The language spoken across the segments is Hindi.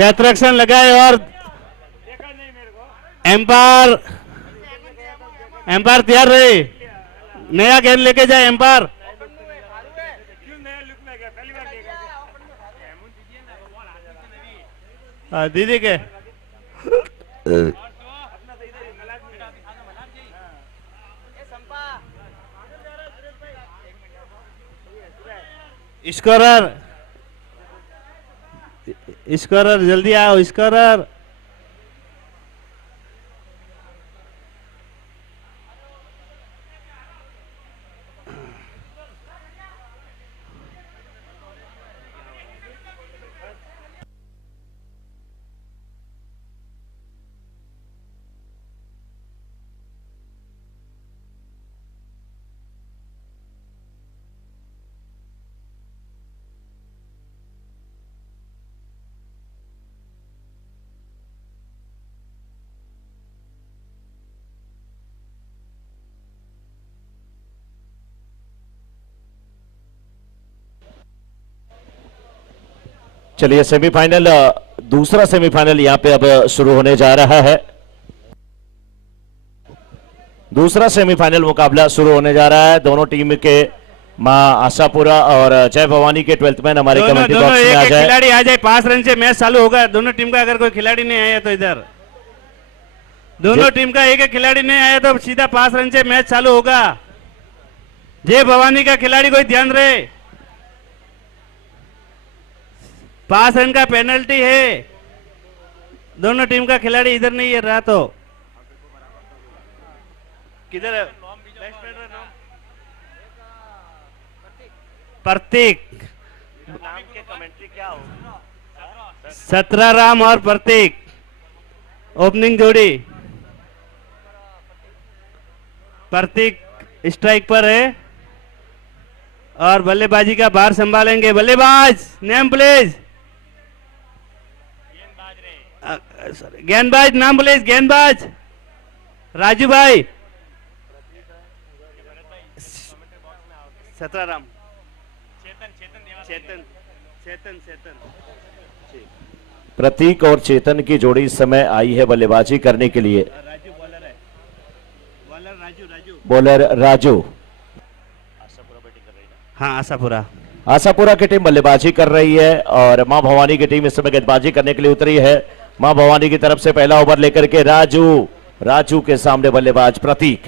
क्षेत्ररक्षण लगाए और एम्पायर तैयार रहे। नया गेंद लेके जाए एम्पायर। दीदी के स्कोरर जल्दी आओ स्कोरर। चलिए सेमीफाइनल, दूसरा सेमीफाइनल यहां पे अब शुरू होने जा रहा है। दूसरा सेमीफाइनल मुकाबला शुरू होने जा रहा है। दोनों टीम के मां आशापुरा और जय भवानी के 12th मैन हमारे कमेंट्री बॉक्स में आ जाए। खिलाड़ी आ जाए, 5 रन से मैच चालू होगा। दोनों टीम का अगर कोई खिलाड़ी नहीं आया तो इधर दोनों टीम का एक खिलाड़ी नहीं आया तो सीधा 5 रन से मैच चालू होगा। जय भवानी का खिलाड़ी कोई ध्यान रहे, 5 रन का पेनल्टी है। दोनों टीम का खिलाड़ी इधर नहीं है रहा तो किधर है? प्रतीक नाम के कमेंट्री क्या हो? सत्रराम और प्रतीक ओपनिंग जोड़ी। प्रतीक स्ट्राइक पर है और बल्लेबाजी का भार संभालेंगे। बल्लेबाज नेम प्लीज। गेंदबाज नाम प्लीज। गेंदबाज राजू भाई। सत्रराम चेतन चेतन चेतन। प्रतीक और चेतन की जोड़ी इस समय आई है बल्लेबाजी करने के लिए। राजू बॉलर है। Bowler Raju bowler Raju. हाँ आशापुरा। आशापुरा की टीम बल्लेबाजी कर रही है और मां भवानी की टीम इस समय गेंदबाजी करने के लिए उतरी है। मां भवानी की तरफ से पहला ओवर लेकर के राजू के सामने बल्लेबाज Prateek.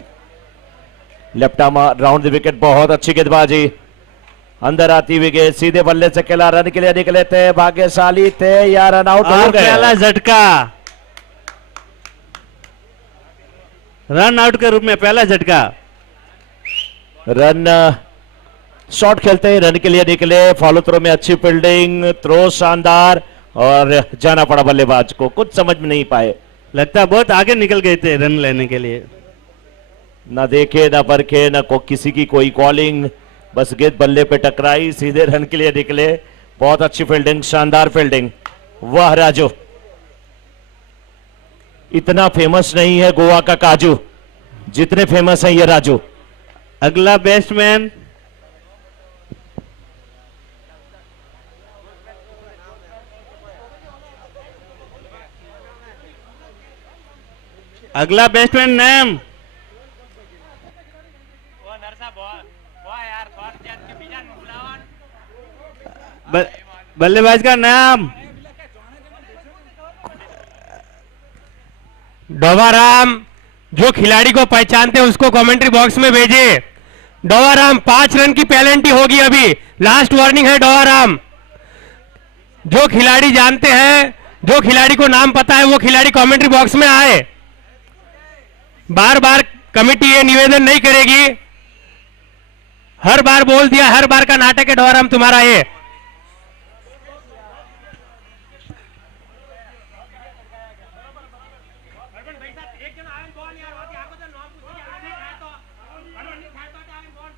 Left arm round the wicket, बहुत अच्छी गेंदबाजी। अंदर आती हुई गेंद सीधे बल्ले से खेला, रन के लिए निकले थे, भाग्यशाली थे या रन आउट हो गए। पहला झटका रन आउट के रूप में पहला झटका। रन शॉट खेलते ही रन के लिए निकले। फॉलो थ्रो में अच्छी फील्डिंग, थ्रो शानदार और जाना पड़ा बल्लेबाज को। कुछ समझ में नहीं पाए, लगता बहुत आगे निकल गए थे रन लेने के लिए। ना देखे ना परखे ना किसी की कोई कॉलिंग, बस गेंद बल्ले पे टकराई, सीधे रन के लिए निकले। बहुत अच्छी फील्डिंग, शानदार फील्डिंग। वाह राजू, इतना फेमस नहीं है गोवा का काजू जितने फेमस है ये राजू। अगला बैट्समैन नेम बल्लेबाज का नाम डोवाराम। जो खिलाड़ी को पहचानते हैं उसको कमेंट्री बॉक्स में भेजे। डोवाराम 5 रन की पेनल्टी होगी अभी, लास्ट वार्निंग है डोवाराम। जो खिलाड़ी जानते हैं, जो खिलाड़ी को नाम पता है वो खिलाड़ी कमेंट्री बॉक्स में आए। बार बार कमेटी ये निवेदन नहीं करेगी, हर बार बोल दिया, हर बार का नाटक है डोवाराम तुम्हारा ये।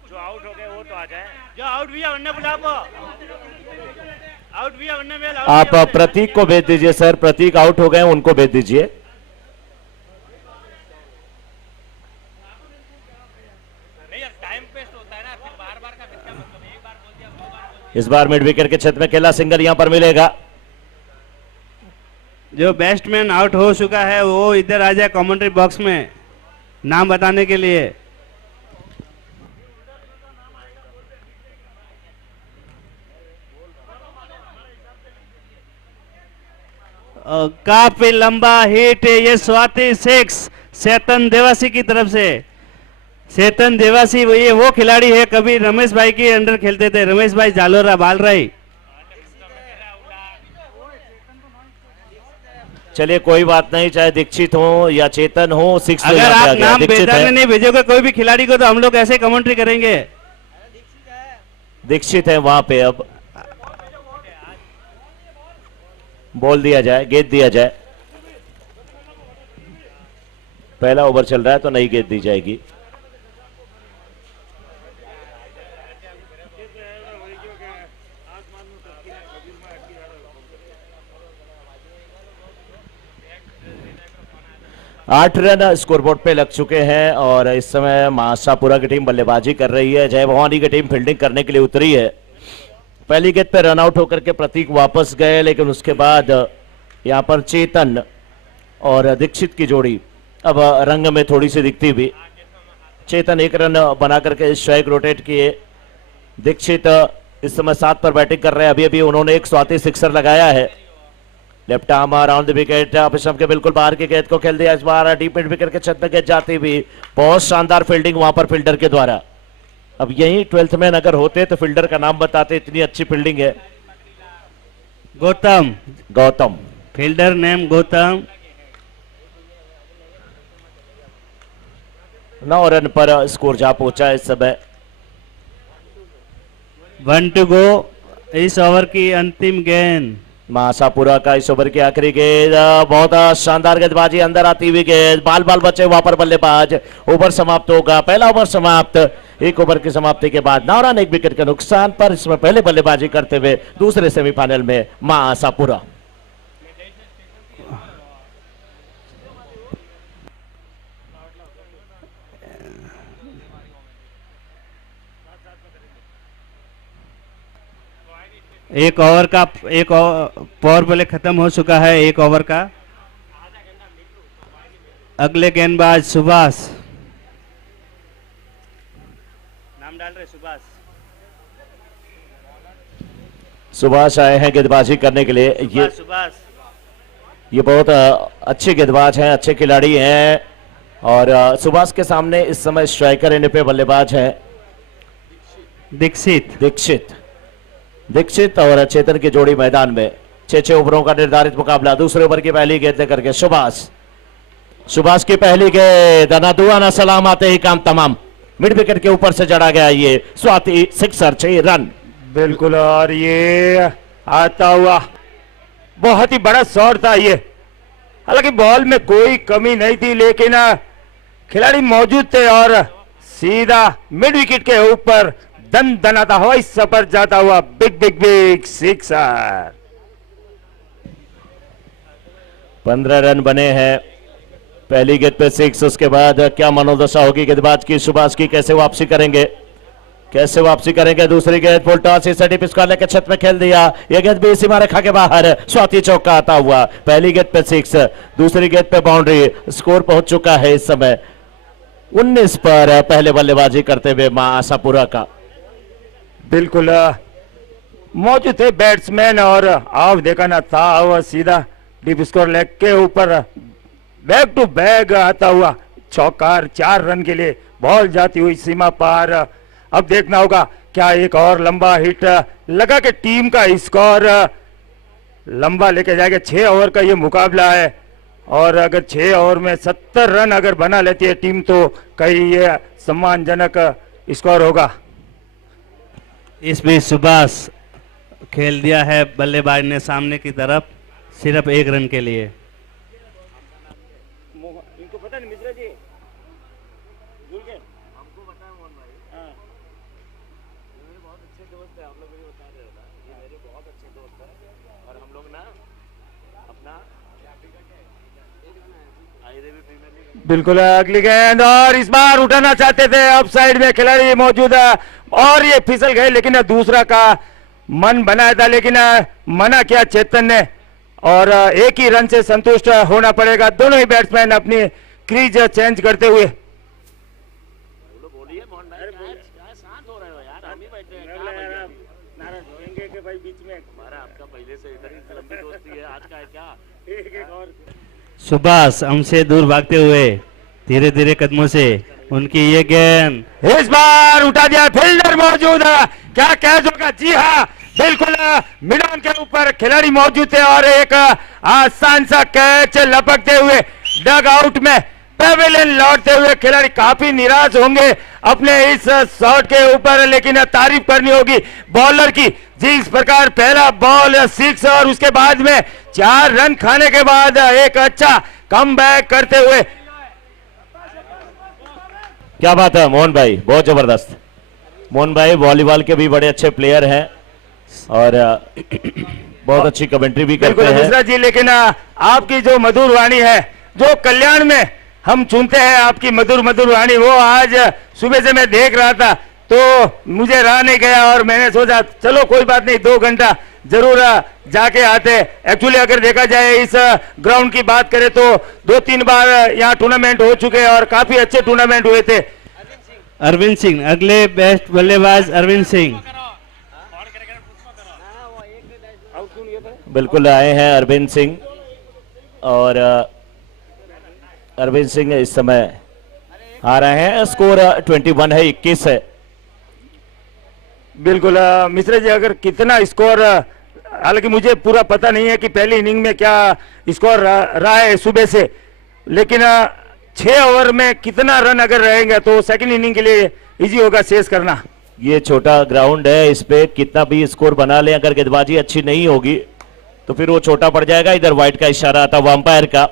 जो आउट हो गए वो तो आ जाए, जो आउट भी है बुला को। आउट भी है आप प्रतीक को भेज दीजिए सर, प्रतीक आउट हो गए उनको भेज दीजिए। इस बार मिड विकेट के क्षेत्र में खेला, सिंगल यहां पर मिलेगा। जो बैट्समैन आउट हो चुका है वो इधर आ जाए कमेंट्री बॉक्स में नाम बताने के लिए। काफी लंबा हिट ये स्वाति 6 चेतन देवासी की तरफ से। चेतन देवासी ये वो खिलाड़ी है, कभी रमेश भाई के अंडर खेलते थे, रमेश भाई जालोरा बालराई। चलिए कोई बात नहीं, चाहे दीक्षित हो या चेतन हो, 6 अगर आप नाम बेदार में नहीं भेजोगे कोई भी खिलाड़ी को तो हम लोग ऐसे कमेंट्री करेंगे। दीक्षित है वहां पे, अब बॉल दिया जाए, गेंद दिया जाए। पहला ओवर चल रहा है तो नई गेंद दी जाएगी। आठ रन स्कोरबोर्ड पे लग चुके हैं और इस समय महासापुरा की टीम बल्लेबाजी कर रही है। जय भवानी की टीम फील्डिंग करने के लिए उतरी है। पहली गेंद पे रन आउट होकर के प्रतीक वापस गए, लेकिन उसके बाद यहां पर चेतन और दीक्षित की जोड़ी अब रंग में थोड़ी सी दिखती हुई। चेतन 1 रन बना करके स्ट्राइक रोटेट किए। दीक्षित इस समय 7 पर बैटिंग कर रहे हैं। अभी अभी उन्होंने एक स्वाति सिक्सर लगाया है। Left arm around the wicket, पिछम के बिल्कुल बाहर की गेंद को खेल दिया। इस बार डीप मिड विकेट के छत में गेंद जाती हुई, बहुत शानदार फील्डिंग वहां पर फील्डर के द्वारा। अब यही 12th मैन अगर होते तो फील्डर का नाम बताते, इतनी अच्छी फील्डिंग है। Gautam fielder name Gautam. 9 run पर स्कोर जा पहुंचा इस समय। 1 टू गो। इस ओवर की अंतिम गेंद। महासापुरा का इस ओवर की आखिरी गेंद, बहुत शानदार गेंदबाजी, अंदर आती हुई गेंद, बाल बाल बचे वहां पर बल्लेबाज। ओवर समाप्त होगा, पहला ओवर समाप्त। 1 ओवर की समाप्ति के बाद 9 रन 1 विकेट के नुकसान पर इसमें पहले बल्लेबाजी करते हुए दूसरे सेमीफाइनल में महासापुरा। एक पावर प्ले खत्म हो चुका है 1 ओवर का। अगले गेंदबाज सुभाष। नाम डाल रहे सुभाष आए हैं गेंदबाजी करने के लिए। ये बहुत अच्छे गेंदबाज हैं, अच्छे खिलाड़ी हैं और सुभाष के सामने इस समय स्ट्राइकर एंड पे बल्लेबाज हैं दीक्षित और चेतन की जोड़ी मैदान में। 6 ओवरों का निर्धारित मुकाबला। दूसरे ओवर की पहली गेंद लेकर के सुभाष की पहली गेंद, ना दुआ ना सलाम, आते ही काम तमाम। मिड विकेट के ऊपर से जड़ा गया ये स्वाति सिक्सर, 6 रन। बिल्कुल, और ये आता हुआ बहुत ही बड़ा शॉट था ये। हालांकि बॉल में कोई कमी नहीं थी, लेकिन खिलाड़ी मौजूद थे और सीधा मिड विकेट के ऊपर दन दनाता हवाई सफर जाता हुआ बिग सिक्सर। 15 रन बने हैं पहली गेंद पे 6। उसके बाद क्या मनोदशा होगी गेंदबाज की, सुभाष की, कैसे वापसी करेंगे। दूसरी गेंद फुल टॉस, इस डीप स्क्वायर लेकर छत में खेल दिया। यह गेंद भी सीमा रेखा के बाहर, स्वाति चौका आता हुआ। पहली गेंद पे 6, दूसरी गेंद पे बाउंड्री। स्कोर पहुंच चुका है इस समय 19 पर पहले बल्लेबाजी करते हुए महासापुरा का। बिल्कुल मौजूद थे बैट्समैन और आप देखा ना था वह सीधा डीप स्कोर लेग के ऊपर बैक टू बैक आता हुआ चौका। 4 रन के लिए बॉल जाती हुई सीमा पार। अब देखना होगा क्या एक और लंबा हिट लगा के टीम का स्कोर लंबा लेके जाएगा। 6 ओवर का ये मुकाबला है और अगर 6 ओवर में 70 रन अगर बना लेती है टीम तो कहीं ये सम्मानजनक स्कोर होगा। इस बीच सुभाष खेल दिया है बल्लेबाज ने सामने की तरफ, सिर्फ 1 रन के लिए। इनको पता नहीं मिश्रा जी, भूल गए हमको बताया मोहन भाई। हाँ, मेरे बहुत अच्छे दोस्त है, आप लोग मुझे बता रहे था, ये मेरे बहुत अच्छे दोस्त है और हम लोग ना अपना बिल्कुल अगली गेंद और इस बार उठाना चाहते थे, अब साइड में खिलाड़ी मौजूद है और ये फिसल गए, लेकिन दूसरा का मन बनाया था लेकिन मना किया चेतन ने और एक ही रन से संतुष्ट होना पड़ेगा। दोनों ही बैट्समैन अपनी क्रीज चेंज करते हुए। सुभाष हमसे दूर भागते हुए धीरे धीरे कदमों से उनकी ये गेंद इस बार उठा दिया, फील्डर मौजूद है, क्या कैच होगा? जी हाँ, बिल्कुल मिडन के ऊपर खिलाड़ी मौजूद थे और एक आसान सा कैच लपकते हुए डग आउट में पेविलियन लौटते हुए खिलाड़ी काफी निराश होंगे अपने इस शॉट के ऊपर, लेकिन तारीफ करनी होगी बॉलर की, जिस प्रकार पहला बॉल 6 और उसके बाद में 4 रन खाने के बाद एक अच्छा कमबैक करते हुए। क्या बात है मोहन भाई, बहुत जबरदस्त। मोहन भाई वॉलीबॉल के भी बड़े अच्छे प्लेयर हैं और बहुत अच्छी कमेंट्री भी करते बिल्कुल हैं। मिश्रा जी, लेकिन आपकी जो मधुर वाणी है, जो कल्याण में हम सुनते हैं आपकी मधुर मधुर वाणी, वो आज सुबह से मैं देख रहा था तो मुझे रहा नहीं गया और मैंने सोचा चलो कोई बात नहीं, 2 घंटा जरूर जाके आते। एक्चुअली अगर देखा जाए इस ग्राउंड की बात करें तो 2-3 बार यहाँ टूर्नामेंट हो चुके हैं और काफी अच्छे टूर्नामेंट हुए थे। अरविंद सिंह अगले बेस्ट बल्लेबाज अरविंद सिंह। बिल्कुल आए हैं अरविंद सिंह और अरविंद सिंह इस समय आ रहे हैं। स्कोर 21 है, 21 है। बिल्कुल मिश्रा जी, अगर कितना स्कोर, हालांकि मुझे पूरा पता नहीं है कि पहली इनिंग में क्या स्कोर रहा है सुबह से, लेकिन 6 ओवर में कितना रन अगर रहेंगे तो सेकंड इनिंग के लिए इजी होगा शेष करना। ये छोटा ग्राउंड है, इस पे कितना भी स्कोर बना ले, अगर गेंदबाजी अच्छी नहीं होगी तो फिर वो छोटा पड़ जाएगा। इधर वाइड का इशारा आता हुआ अंपायर का।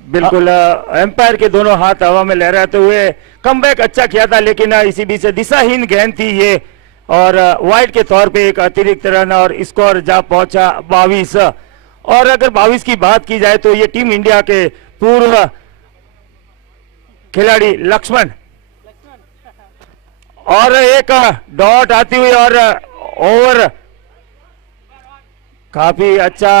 बिल्कुल एम्पायर के दोनों हाथ हवा में लहराते हुए कमबैक अच्छा किया था, लेकिन इसी बीच दिशाहीन गेंद थी ये और वाइड के तौर पे एक अतिरिक्त रन और स्कोर जा पहुंचा 22। और अगर 22 की बात की जाए तो ये टीम इंडिया के पूर्व खिलाड़ी लक्ष्मण और एक डॉट आती हुई और ओवर काफी अच्छा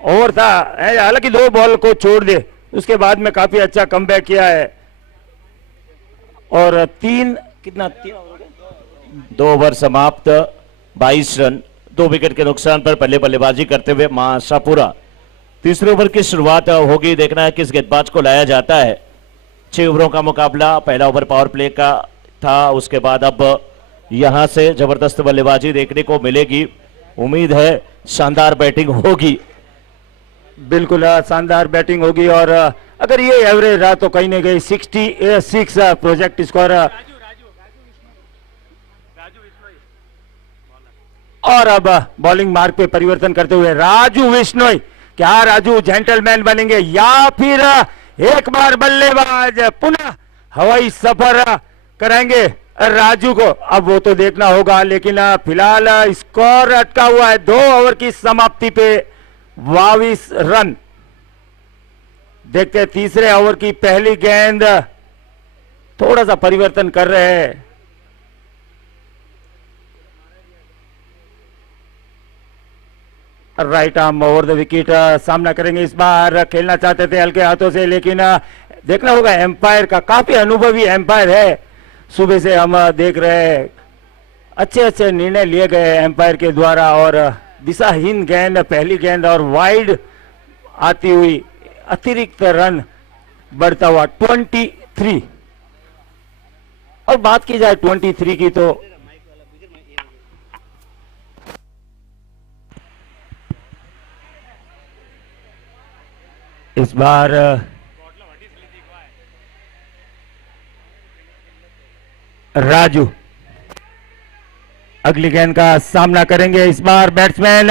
ओवर था, हालांकि 2 बॉल को छोड़ दे उसके बाद में काफी अच्छा कमबैक किया है। और 3 2 ओवर समाप्त, 22 रन, 2 विकेट के नुकसान पर पहले बल्लेबाजी करते हुए माशापुरा। तीसरे ओवर की शुरुआत होगी, देखना है किस गेंदबाज को लाया जाता है। 6 ओवरों का मुकाबला, पहला ओवर पावर प्ले का था, उसके बाद अब यहां से जबरदस्त बल्लेबाजी देखने को मिलेगी। उम्मीद है शानदार बैटिंग होगी। बिल्कुल शानदार बैटिंग होगी और अगर ये एवरेज रहा तो कहीं न कहीं 66 प्रोजेक्ट स्कोर। और अब बॉलिंग मार्ग पे परिवर्तन करते हुए राजू विश्नोई, क्या राजू जेंटलमैन बनेंगे या फिर एक बार बल्लेबाज पुनः हवाई सफर कराएंगे राजू को? अब वो तो देखना होगा, लेकिन फिलहाल स्कोर अटका हुआ है 2 ओवर की समाप्ति पे 22 रन। देखते हैं तीसरे ओवर की पहली गेंद, थोड़ा सा परिवर्तन कर रहे हैं। Right arm over the wicket सामना करेंगे। इस बार खेलना चाहते थे हल्के हाथों से, लेकिन देखना होगा एम्पायर का, काफी अनुभवी एम्पायर है। सुबह से हम देख रहे हैं अच्छे अच्छे निर्णय लिए गए एम्पायर के द्वारा और दिशाहीन गेंद, पहली गेंद और वाइड आती हुई अतिरिक्त रन बढ़ता हुआ 23। और बात की जाए 23 की तो इस बार राजू अगली गेंद का सामना करेंगे। इस बार बैट्समैन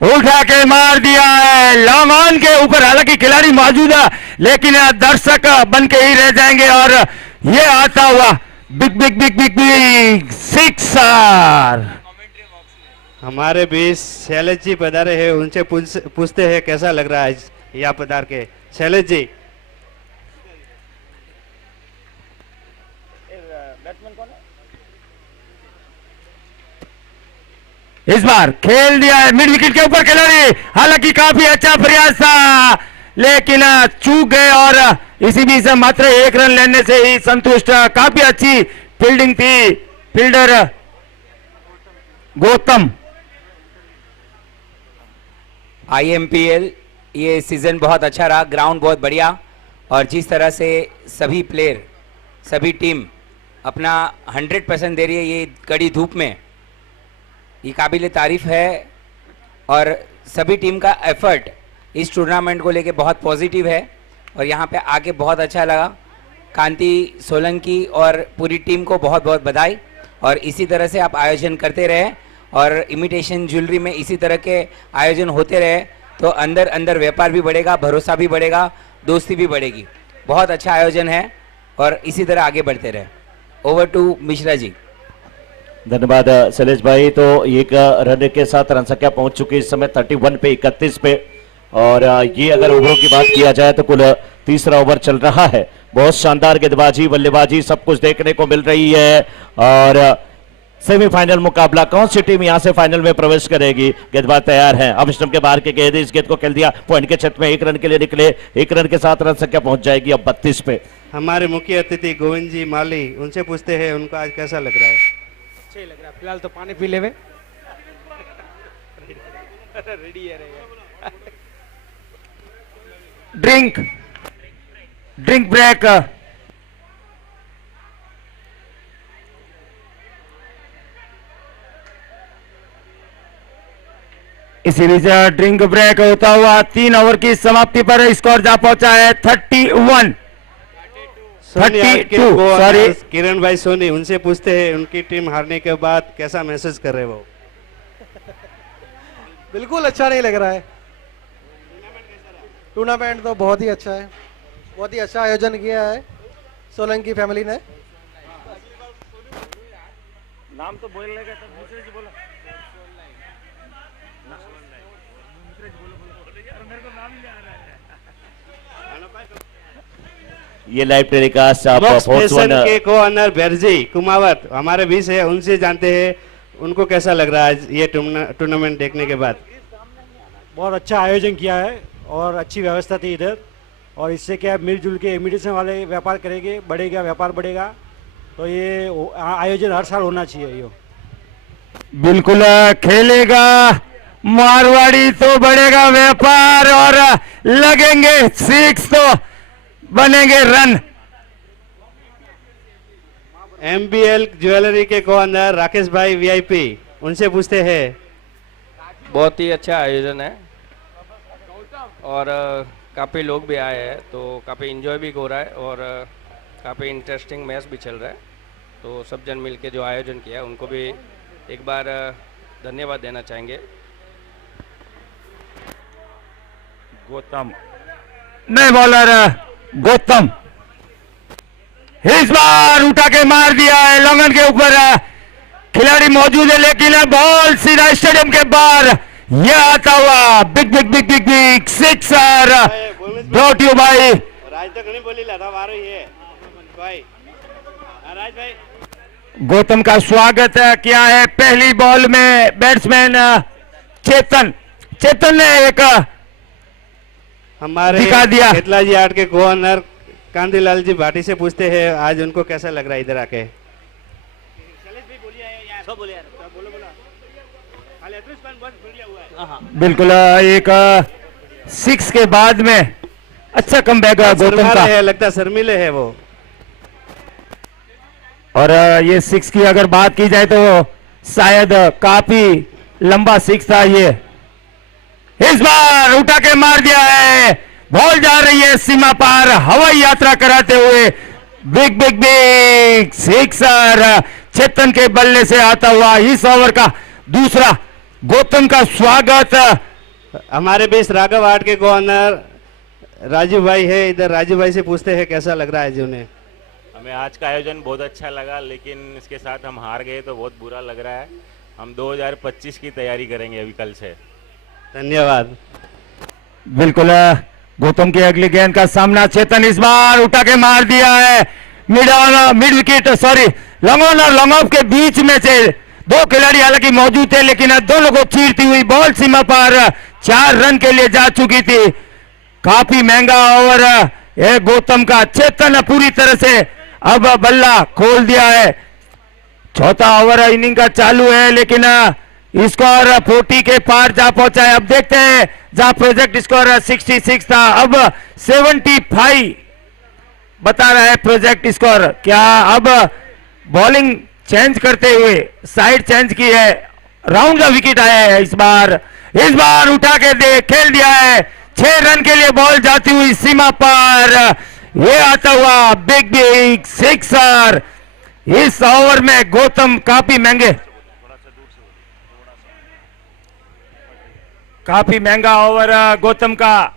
उठा के मार दिया है लॉन्ग ऑन के ऊपर, हालांकि खिलाड़ी मौजूद है लेकिन दर्शक बन के ही रह जाएंगे और ये आता हुआ big big big big big 6। हमारे बीच शैलेश जी पधारे हैं, उनसे पूछते हैं कैसा लग रहा है यहाँ पधार के। शैलेश जी, इस बार खेल दिया है मिड विकेट के ऊपर खिलाड़ी, हालांकि काफी अच्छा प्रयास था लेकिन चूक गए और इसी बीच मात्र 1 रन लेने से ही संतुष्ट। काफी अच्छी फील्डिंग थी फील्डर गौतम। IMPL ये सीजन बहुत अच्छा रहा, ग्राउंड बहुत बढ़िया, और जिस तरह से सभी प्लेयर सभी टीम अपना 100% दे रही है ये कड़ी धूप में, ये काबिल तारीफ है। और सभी टीम का एफर्ट इस टूर्नामेंट को लेके बहुत पॉजिटिव है और यहाँ पे आके बहुत अच्छा लगा। कांति सोलंकी और पूरी टीम को बहुत बहुत बधाई, और इसी तरह से आप आयोजन करते रहे और इमिटेशन ज्वेलरी में इसी तरह के आयोजन होते रहे तो अंदर अंदर व्यापार भी बढ़ेगा, भरोसा भी बढ़ेगा, दोस्ती भी बढ़ेगी। बहुत अच्छा आयोजन है और इसी तरह आगे बढ़ते रहे। Over to Mishra ji. धन्यवाद शैलेश भाई। तो एक रन के साथ रन संख्या पहुंच चुकी है इस समय 31 पे 31 पे, और ये अगर ओवरों की बात किया जाए तो कुल तीसरा ओवर चल रहा है। बहुत शानदार गेंदबाजी बल्लेबाजी सब कुछ देखने को मिल रही है। और सेमीफाइनल मुकाबला, कौन सी टीम यहां से फाइनल में प्रवेश करेगी? गेंदबाज तैयार हैं, अब स्टंप के बाहर के गेंद, इस गेंद को खेल दिया पॉइंट के क्षेत्र में, 1 रन के लिए निकले, 1 रन के साथ रन संख्या पहुंच जाएगी अब 32 पे। हमारे मुख्य अतिथि गोविंद जी माली, उनसे पूछते हैं उनको आज कैसा लग रहा है। अच्छा ही लग रहा है, फिलहाल तो पानी पी ले वे। रेडी है ड्रिंक ब्रेक। इसी बीच ड्रिंक ब्रेक होता हुआ 3 ओवर की समाप्ति पर स्कोर जा पहुंचा है 31 32। सॉरी किरण भाई सोनी, उनसे पूछते हैं उनकी टीम हारने के बाद कैसा महसूस कर रहे वो। बिल्कुल अच्छा नहीं लग रहा है। टूर्नामेंट तो बहुत ही अच्छा है, बहुत ही अच्छा आयोजन किया है सोलंकी फैमिली ने। नाम तो बोलने का बोला। ये लाइव टेलीकास्ट आप बॉक्स फोर्स स्टेशन वन के को ऑनर बेरजी कुमावत हमारे बीच है, उनसे जानते हैं उनको कैसा लग रहा है ये टूर्नामेंट देखने के बाद। बहुत अच्छा आयोजन किया है और अच्छी व्यवस्था थी इधर, और इससे क्या मिलजुल के इमिटेशन वाले व्यापार करेंगे, बढ़ेगा व्यापार बढ़ेगा, तो ये आयोजन हर साल होना चाहिए। यो बिल्कुल खेलेगा मारवाड़ी तो बढ़ेगा व्यापार और लगेंगे 6 तो बनेंगे रन। MBL ज्वेलरी के को ऑनर राकेश भाई VIP, उनसे पूछते हैं। बहुत ही अच्छा आयोजन है और काफ़ी लोग भी आए हैं तो काफ़ी इन्जॉय भी हो रहा है और काफ़ी इंटरेस्टिंग मैच भी चल रहा है। तो सब जन मिलके जो आयोजन किया है उनको भी एक बार धन्यवाद देना चाहेंगे। गौतम नए बॉलर गौतम इस बार उठा के मार दिया है लॉन्गन के ऊपर, खिलाड़ी मौजूद है लेकिन बॉल सीधा स्टेडियम के बाहर, यह आता हुआ big big big big big sixer brought you by Raj तो घणी बोली ला था वारो ही है भाई। राज भाई गौतम का स्वागत किया है। पहली बॉल में बैट्समैन चेतन ने एक हमारे दिखा दिया। खेतला जी आर्ट के को ऑनर कांतिलाल जी भाटी से पूछते हैं आज उनको कैसा लग रहा है इधर आके। बिल्कुल एक 6 के बाद में अच्छा कमबैक गौतम का है, लगता शर्मिले है वो। और ये 6 की अगर बात की जाए तो शायद काफी लंबा 6 था ये। इस बार उठा के मार दिया है, बॉल जा रही है सीमा पार हवाई यात्रा कराते हुए, बिग बिग बिग सिक्सर चेतन के बल्ले से आता हुआ इस ओवर का दूसरा। गौतम का स्वागत। हमारे बीच राघव आर्ट के को ऑनर राजीव भाई है, इधर राजीव भाई से पूछते हैं कैसा लग रहा है जी उन्हें। हमें आज का आयोजन बहुत अच्छा लगा लेकिन इसके साथ हम हार गए तो बहुत बुरा लग रहा है। हम 2025 की तैयारी करेंगे अभी कल से। धन्यवाद। बिल्कुल गौतम की अगली गेंद का सामना, चेतन इस बार उठा के मार दिया है mid wicket, sorry long on और लॉन्ग ऑफ के बीच में से दो खिलाड़ी हालांकि मौजूद थे, लेकिन दोनों को चीरती हुई बॉल सीमा पर 4 रन के लिए जा चुकी थी। काफी महंगा ओवर है गौतम का। चेतन पूरी तरह से अब बल्ला खोल दिया है। चौथा ओवर इनिंग का चालू है, लेकिन स्कोर 40 के पार जा पहुंचा है। अब देखते हैं, जहां प्रोजेक्ट स्कोर 66 था, अब 75 बता रहा है प्रोजेक्ट स्कोर। क्या अब बॉलिंग चेंज करते हुए साइड चेंज की है, राउंड द विकेट आया है इस बार उठा के खेल दिया है। 6 रन के लिए बॉल जाती हुई सीमा पर, ये आता हुआ बिग सिक्सर। इस ओवर में गौतम काफी महंगा ओवर गौतम का।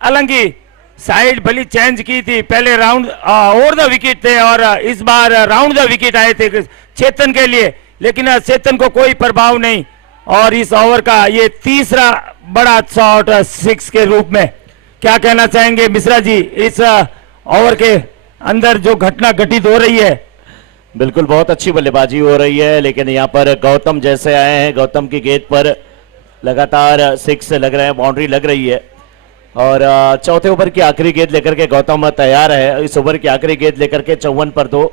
हालांकि साइड भली चेंज की थी, पहले राउंड ओवर द विकेट थे और इस बार राउंड द विकेट आए थे चेतन के लिए, लेकिन चेतन को कोई प्रभाव नहीं। और इस ओवर का ये तीसरा बड़ा शॉट 6 के रूप में। क्या कहना चाहेंगे मिश्रा जी, इस ओवर के अंदर जो घटना घटित हो रही है? बिल्कुल बहुत अच्छी बल्लेबाजी हो रही है, लेकिन यहाँ पर गौतम जैसे आए हैं, गौतम की गेंद पर लगातार 6 लग रहे हैं, बाउंड्री लग रही है। और चौथे ओवर की आखिरी गेंद लेकर के गौतम तैयार है। इस ओवर की आखिरी गेंद लेकर के 54 पर 2,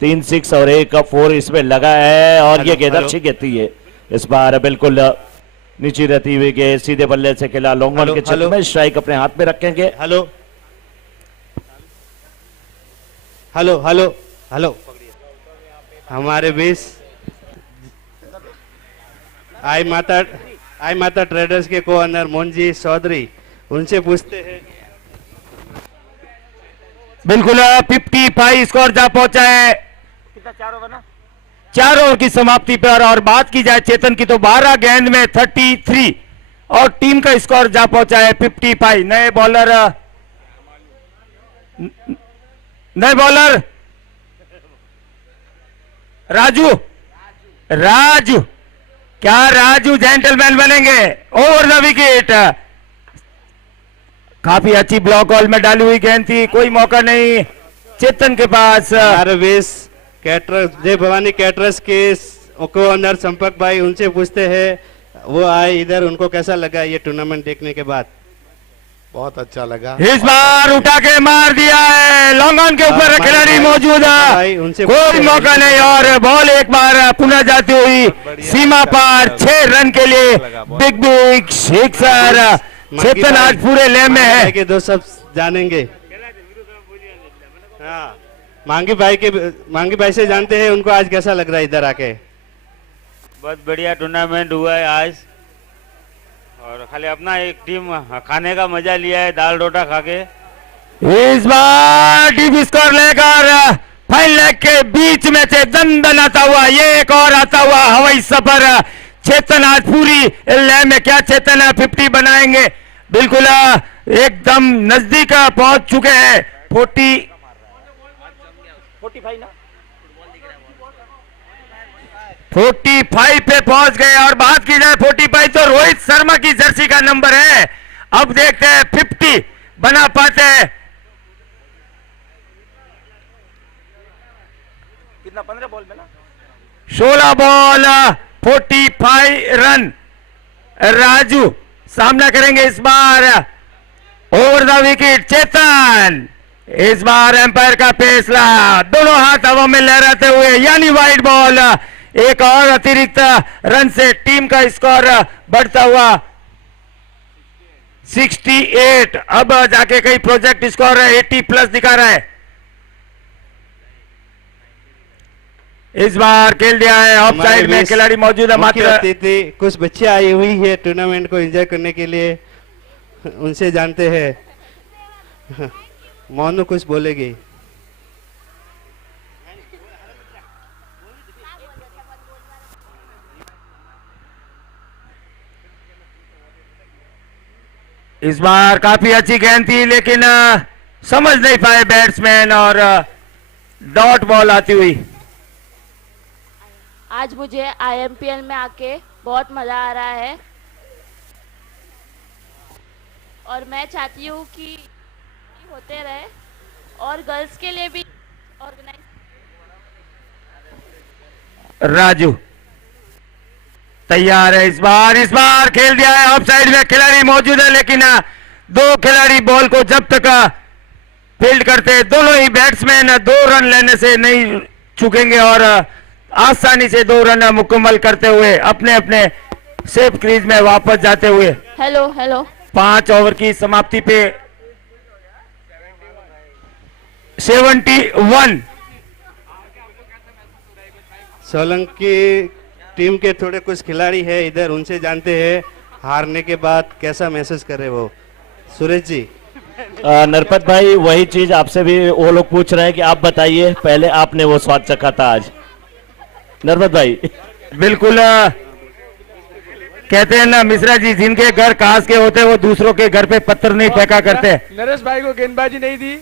3 6 और 1 4 इसमें लगा है। और ये गेंद अच्छी कहती है इस बार, बिल्कुल नीचे रहती हुई गेंद सीधे बल्ले से खेला। लॉन्ग ऑन के क्षेत्र में स्ट्राइक अपने हाथ में रखेंगे। हेलो हेलो हेलो हेलो हमारे बीच आई माता ट्रेडर्स के को ऑनर मोहनजी चौधरी, उनसे पूछते हैं। बिल्कुल 55 स्कोर जा पहुंचा है। कितना 4 ओवर ना? 4 ओवर की समाप्ति पर। और बात की जाए चेतन की तो 12 गेंद में 33 और टीम का स्कोर जा पहुंचा है 55। नए बॉलर राजू क्या राजू जेंटलमैन बनेंगे? Over the wicket. काफी अच्छी ब्लॉक हॉल में डाली हुई गेंद थी, कोई मौका नहीं चेतन के पास। कैटरस जय भवानी कैटरस के को ऑनर संपर्क भाई, उनसे पूछते हैं, वो आए इधर, उनको कैसा लगा ये टूर्नामेंट देखने के बाद? बहुत अच्छा लगा। इस बार उठा के मार दिया है, लॉन्ग ऑन के ऊपर खिलाड़ी मौजूद है, कोई मौका नहीं। और बॉल एक बार पुनः जाती हुई सीमा पर 6 रन के लिए बिग सिक्सर। चेतन आज पूरे ले में है के दो सब जानेंगे। हाँ, मांगी भाई से जानते हैं उनको आज कैसा लग रहा है इधर आके? बहुत बढ़िया टूर्नामेंट हुआ है आज, और खाली अपना एक टीम खाने का मजा लिया है, दाल रोटा खा के। इस बार डीप स्कोर लेकर फाइनल लेग के बीच में से दंदन आता हुआ, ये एक और आता हुआ हवाई सफर। चेतन आज पूरी लय में, क्या चेतन 50 बनाएंगे? बिल्कुल एकदम नजदीक पहुंच चुके हैं। 45 पे पहुंच गए। और बात की जाए 45 तो रोहित शर्मा की जर्सी का नंबर है। अब देखते हैं 50 बना पाते हैं। कितना 15 बॉल में ना 16 बॉल 45 रन। राजू सामना करेंगे इस बार ओवर द विकेट चेतन। इस बार एम्पायर का फैसला, दोनों हाथ हवा में लहराते हुए, यानी वाइड बॉल। एक और अतिरिक्त रन से टीम का स्कोर बढ़ता हुआ 68। अब जाके कहीं प्रोजेक्ट स्कोर 80 प्लस दिखा रहा है। इस बार खेल दिया है ऑफ साइड में, खिलाड़ी मौजूद है मात्र। कुछ बच्चे आई हुई है टूर्नामेंट को एंजॉय करने के लिए, उनसे जानते हैं। मोनू कुछ बोलेगी? इस बार काफी अच्छी गेंद थी, लेकिन समझ नहीं पाए बैट्समैन और डॉट बॉल आती हुई। आज मुझे IMPL में आके बहुत मजा आ रहा है और मैं चाहती हूँ कि होते रहे और गर्ल्स के लिए भी ऑर्गेनाइज। राजू तैयार है। इस बार खेल दिया है। ऑफ साइड में खिलाड़ी मौजूद है, लेकिन दो खिलाड़ी बॉल को जब तक फील्ड करते, दोनों ही बैट्समैन 2 रन लेने से नहीं चूकेंगे और आसानी से 2 रन मुकम्मल करते हुए अपने अपने सेफ क्रीज में वापस जाते हुए हेलो हेलो 5 ओवर की समाप्ति पे 71। सोलंकी टीम के थोड़े कुछ खिलाड़ी है इधर, उनसे जानते हैं हारने के बाद कैसा महसूस करे वो। सुरेश जी। नरपत भाई, वही चीज आपसे भी वो लोग पूछ रहे हैं कि आप बताइए, पहले आपने वो स्वाद चखा था आज। नरपत भाई। बिल्कुल कहते हैं ना मिश्रा जी, जिनके घर कांच के होते हैं वो दूसरों के घर पे पत्थर नहीं फेंका करते। नरेश भाई को गेंदबाजी नहीं दी,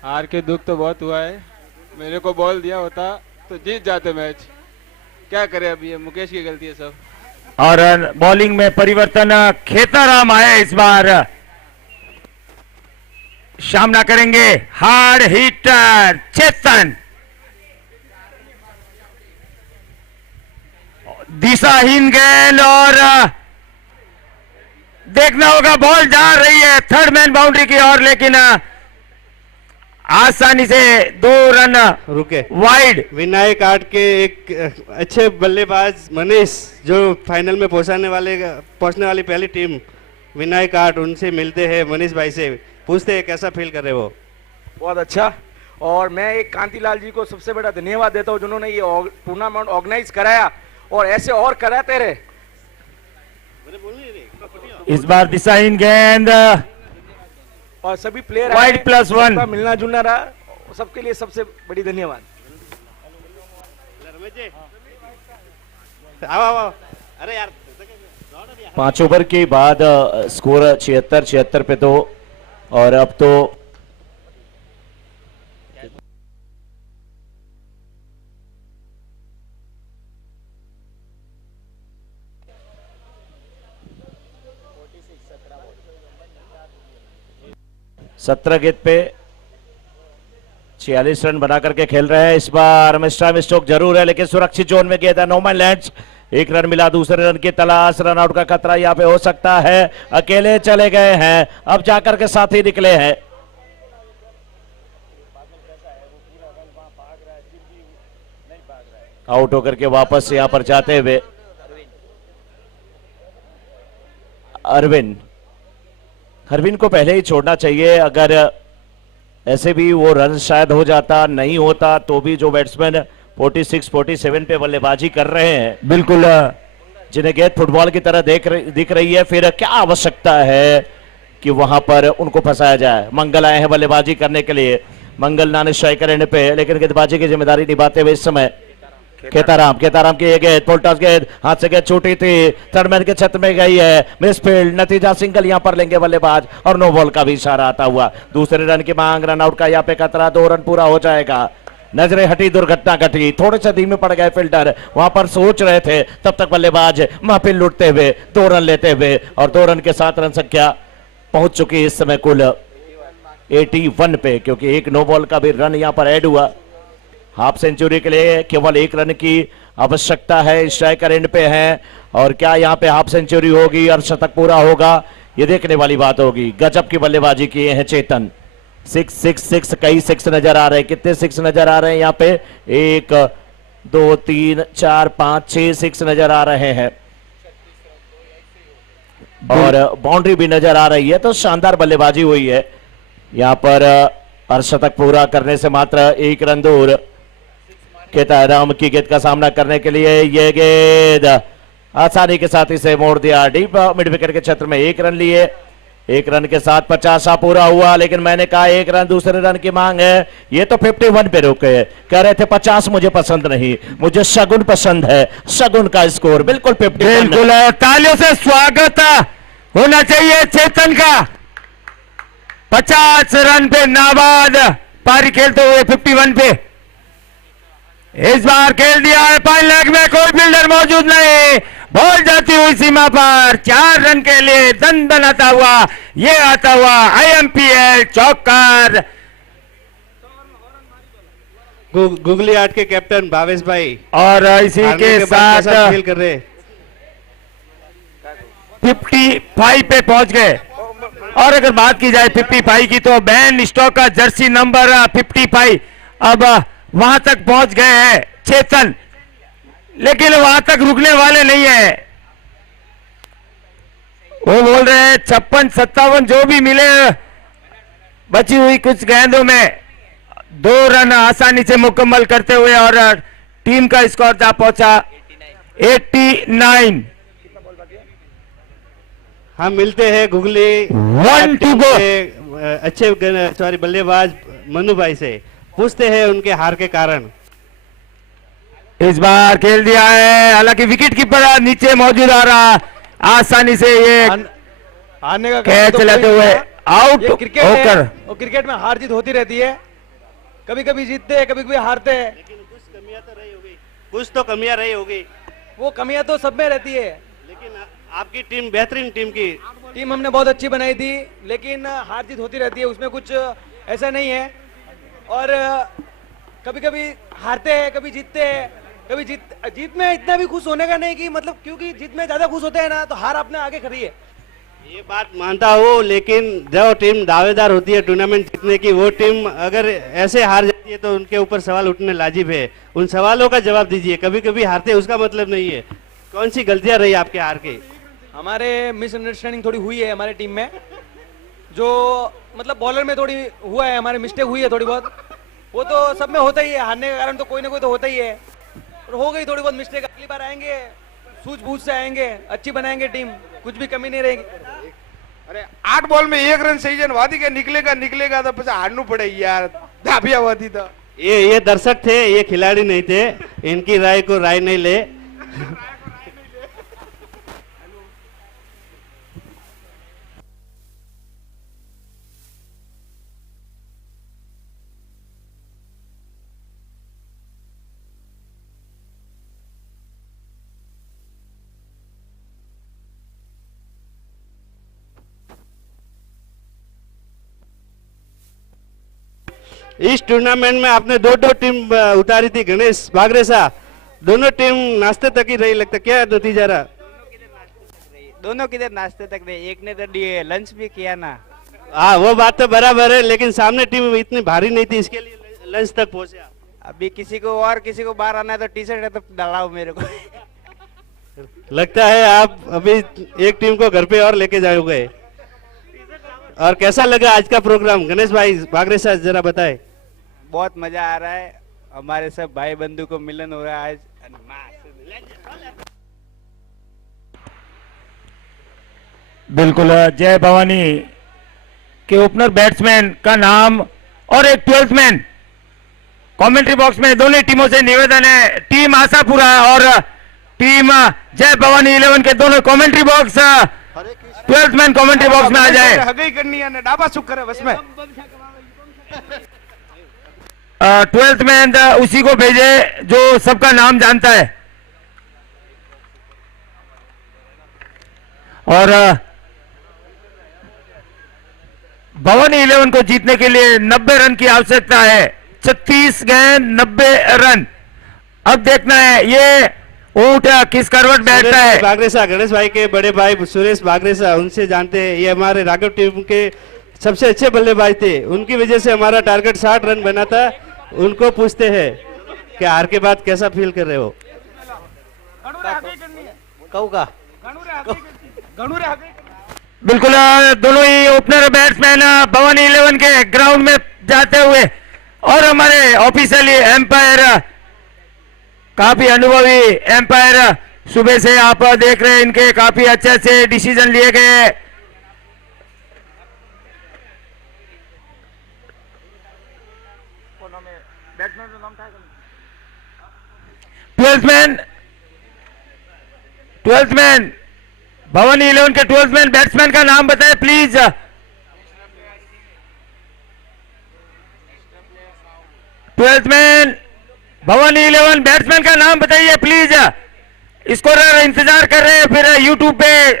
हार के दुख तो बहुत हुआ है। मेरे को बॉल दिया होता तो जीत जाते मैच, क्या करें अभी, ये मुकेश की गलती है सब। और बॉलिंग में परिवर्तन, खेताराम आए इस बार, सामना करेंगे हार्ड हिटर चेतन। दिशाहीन गेंद और देखना होगा, बॉल जा रही है थर्ड मैन बाउंड्री की ओर, लेकिन आसानी से 2 रन रुके वाइड। विनायक आर्ट के एक अच्छे बल्लेबाज मनीष, जो फाइनल में पहुंचने वाली पहली टीम विनायक आर्ट, उनसे मिलते हैं मनीष भाई से, पूछते हैं कैसा फील कर रहे वो। बहुत अच्छा, और मैं एक कांतिलाल जी को सबसे बड़ा धन्यवाद देता हूं जिन्होंने ये टूर्नामेंट ऑर्गेनाइज कराया और ऐसे और कराते रहे। इस बार दिशाहीन गेंद और सभी प्लेयर वाइड +1 मिलना जुलना रहा, सबके लिए सबसे बड़ी धन्यवाद। अरे यार 5 ओवर के बाद स्कोर 76 पे 2, और अब तो सत्रह गेंद पे 46 रन बना करके खेल रहे हैं। इस बार मिस्टर स्ट्रोक जरूर है, लेकिन सुरक्षित जोन में गेंद है, नो मैन लैंड्स। 1 रन मिला, दूसरे रन की तलाश, रन आउट का खतरा यहां पे हो सकता है। अकेले चले गए हैं, अब जाकर के साथी निकले हैं। आउट होकर के वापस यहां पर जाते हुए अरविंद को पहले ही छोड़ना चाहिए। अगर ऐसे भी वो रन शायद हो जाता, नहीं होता तो भी जो बैट्समैन 46-47 पे बल्लेबाजी कर रहे हैं, बिल्कुल जिन्हें गेंद फुटबॉल की तरह दिख रही है, फिर क्या आवश्यकता है कि वहां पर उनको फंसाया जाए। मंगल आए हैं बल्लेबाजी करने के लिए, मंगल नाने स्ट्राइकर एंड पे, लेकिन गेंदबाजी की जिम्मेदारी निभाते हुए इस समय खेताराम की ये गेंद पोल्टास गेंद, हाथ से गेंद छूटी थी, थर्डमैन के छत में गई है, मिसफील्ड, नतीजा सिंगल यहां पर लेंगे बल्लेबाज, और नो बॉल का भी इशारा आता हुआ। दूसरे रन की मांग, रन आउट का यहां पे खतरा, 2 रन पूरा हो जाएगा। नजरें हटी, दुर्घटना घटी, थोड़े से धीमे पड़ गए फील्डर, वहां पर सोच रहे थे, तब तक बल्लेबाज महफिल लुटते हुए 2 रन लेते हुए, और 2 रन के साथ रन संख्या पहुंच चुकी इस समय कुल 81 पे, क्योंकि एक नो बॉल का भी रन यहां पर ऐड हुआ। हाफ सेंचुरी के लिए केवल 1 रन की आवश्यकता है, स्ट्राइकर एंड पे है, और क्या यहां पे हाफ सेंचुरी होगी और शतक पूरा होगा, ये देखने वाली बात होगी। गजब की बल्लेबाजी किए हैं चेतन। 6 कई 6 नजर आ रहे हैं। कितने 6 नजर आ रहे हैं यहाँ पे? 1 2 3 4 5 6 6 नजर आ रहे हैं, और बाउंड्री भी नजर आ रही है। तो शानदार बल्लेबाजी हुई है यहाँ पर। अर्धशतक पूरा करने से मात्र 1 रन दूर खेताराम की गेंद का सामना करने के लिए। ये गेंद आसानी के साथ इसे मोड़ दिया, डीप मिड विकेट के क्षेत्र में 1 रन लिए। 1 रन के साथ 50 पूरा हुआ, लेकिन मैंने कहा 1 रन दूसरे रन की मांग है। ये तो 51 पे रुके, कह रहे थे 50 मुझे पसंद नहीं, मुझे शगुन पसंद है। शगुन का स्कोर बिल्कुल 51। बिल्कुल, तालियों से स्वागत होना चाहिए चेतन का। 50 रन पे नाबाद पारी खेलते हुए 51 पे इस बार खेल दिया है। 5 लेग में कोई फील्डर मौजूद नहीं, बॉल जाती हुई सीमा पर 4 रन के लिए दन आता हुआ, ये आता हुआ IMPL चौकर। गुगली आर्ट के कैप्टन भावेश भाई और इसी हारने के बाद कैसा साथ फील कर रहे हैं? 55 पे पहुंच गए। और अगर बात की जाए 55 की तो बैन स्टॉक का जर्सी नंबर 55 अब वहां तक पहुंच गए हैं चेतन, लेकिन वहां तक रुकने वाले नहीं है। वो बोल रहे हैं 56-57 जो भी मिले बची हुई कुछ गेंदों में 2 रन आसानी से मुकम्मल करते हुए और टीम का स्कोर जा पहुंचा 89। हम मिलते हैं गुगली 1 to go। अच्छे सॉरी बल्लेबाज मनु भाई से, पूछते हैं उनके हार के कारण। इस बार खेल दिया है, हालांकि विकेट कीपर नीचे मौजूद आ रहा, आसानी से ये हारने का कैच तो लेते कोई हुए नहीं है। आउट ये क्रिकेट है, होकर और क्रिकेट में हार जीत होती रहती है, कभी कभी जीतते हैं कभी कभी हारते हैं। कुछ तो कमियां रही होगी, वो कमियां तो सब में रहती है, लेकिन आपकी टीम बेहतरीन टीम हमने बहुत अच्छी बनाई थी, लेकिन हार जीत होती रहती है, उसमें कुछ ऐसा नहीं है। और कभी कभी हारते हैं कभी जीतते हैं, कभी जीत में इतना भी खुश होने का नहीं कि मतलब, क्योंकि जीत में ज्यादा खुश होते हैं ना तो हार अपने आगे खड़ी है। ये बात मानता हूँ, लेकिन जो टीम दावेदार होती है टूर्नामेंट जीतने की, वो टीम अगर ऐसे हार जाती है तो उनके ऊपर सवाल उठने लाजिब है। उन सवालों का जवाब दीजिए, कभी कभी हारते उसका मतलब नहीं है। कौन सी गलतियां रही आपके हार की? हमारे मिसअंडरस्टैंडिंग थोड़ी हुई है हमारे टीम में, जो मतलब बॉलर में थोड़ी हुआ है, हमारी मिस्टेक हुई है थोड़ी बहुत, वो तो सब में होता ही है, हारने का कारण तो कोई ना कोई तो होता ही है, और हो गई थोड़ी बहुत मिस्टेक। अगली बार आएंगे सूझबूझ से आएंगे, अच्छी बनाएंगे टीम, कुछ भी कमी नहीं रहेगी। अरे 8 बॉल में 1 रन सीजन वादी के निकलेगा तो પછી હારનું પડે यार, धाबिया वादी तो ये दर्शक थे, ये खिलाड़ी नहीं थे, इनकी राय को राय नहीं ले। इस टूर्नामेंट में आपने 2 टीम उतारी थी, गणेश बागरेसा, दोनों टीम नाश्ते तक ही रही, लगता क्या नतीजा रहा? दोनों किधर नाश्ते तक रहे, एक ने तो लंच भी किया ना। हाँ वो बात तो बराबर है, लेकिन सामने टीम इतनी भारी नहीं थी, इसके लिए लंच तक पहुंचा। अभी किसी को बाहर आना है तो टी शर्ट है तो डालाओ मेरे को। लगता है आप अभी एक टीम को घर पे और लेके जाओगे। और कैसा लगा आज का प्रोग्राम गणेश भाई बागरेसा, जरा बताए। बहुत मजा आ रहा है, हमारे सब भाई बंधु को मिलन हो रहा है आज। बिल्कुल, जय भवानी के ओपनर बैट्समैन का नाम और एक 12th मैन कमेंट्री बॉक्स में दोनों टीमों से निवेदन है, टीम आशापुरा और टीम जय भवानी 11 के दोनों commentary box 12th man commentary box में आ जाए। हगई करनी है, डाबा सुख करे बस में। 12th मैन उसी को भेजे जो सबका नाम जानता है। और भवानी 11 को जीतने के लिए 90 रन की आवश्यकता है, 36 गेंद 90 रन। अब देखना है ये ऊंट किस करवट बैठता है। बागरेसा, गणेश भाई के बड़े भाई सुरेश बागरेसा, उनसे जानते हैं, ये हमारे राघव टीम के सबसे अच्छे बल्लेबाज थे, उनकी वजह से हमारा टारगेट 60 रन बना था। उनको पूछते हैं कि हार के बाद कैसा फील कर रहे हो? बिल्कुल, दोनों ही ओपनर बैट्समैन भवानी 11 के ग्राउंड में जाते हुए और हमारे ऑफिशियली एम्पायर काफी अनुभवी एम्पायर सुबह से आप देख रहे हैं, इनके काफी अच्छे अच्छे डिसीजन लिए गए। ट्वेल्थ मैन भवानी 11 के 12th मैन बैट्समैन का नाम बताएं please. Twelfth man Bhavani 11 batsman का नाम बताइए प्लीज। स्कोरर इंतजार कर रहे हैं, फिर यूट्यूब पे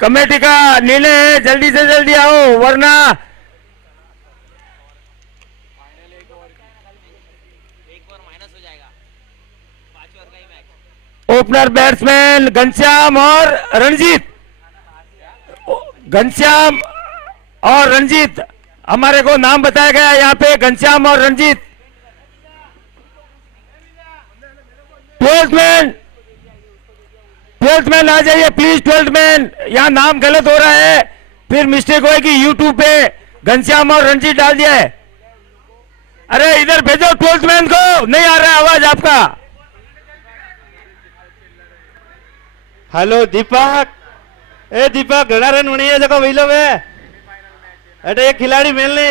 कमेटी का निर्णय है, जल्दी से जल्दी आओ वरना ओपनर बैट्समैन घनश्याम और रणजीत, घनश्याम और रंजीत, हमारे को नाम बताया गया यहाँ पे घनश्याम और रंजीत। 12th मैन आ जाइए प्लीज, 12th मैन, यहाँ नाम गलत हो रहा है, फिर मिस्टेक होगी, यूट्यूब पे घनश्याम और रंजीत डाल दिया है। अरे इधर भेजो 12th मैन को, नहीं आ रहा है आवाज आपका। हेलो दीपक, ए दीपक घना रन बनी जगह वही लो वे अरे एक खिलाड़ी मिल ले,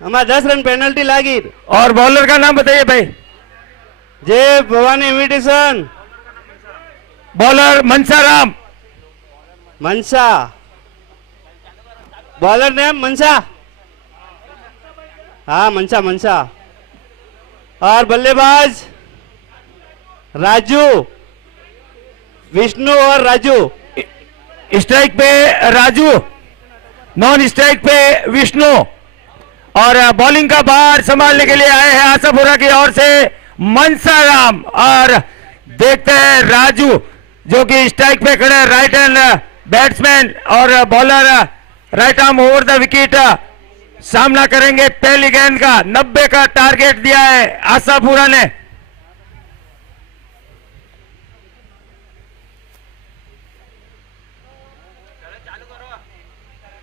हमारा 10 रन पेनल्टी लागी। और बॉलर का नाम बताइए भाई। जय भवानी इमिटेशन, बॉलर मनसाराम, मनसा, बॉलर नेम मनसा, हाँ मनसा मनसा। और बल्लेबाज राजू, विष्णु और राजू। स्ट्राइक पे राजू, नॉन स्ट्राइक पे विष्णु, और बॉलिंग का भार संभालने के लिए आए हैं आशापुरा की ओर से मनसाराम। और देखते हैं राजू जो कि स्ट्राइक पे खड़े, राइट हैंड बैट्समैन और bowler, right arm over the wicket सामना करेंगे पहली गेंद का। 90 का टारगेट दिया है आशापुरा ने।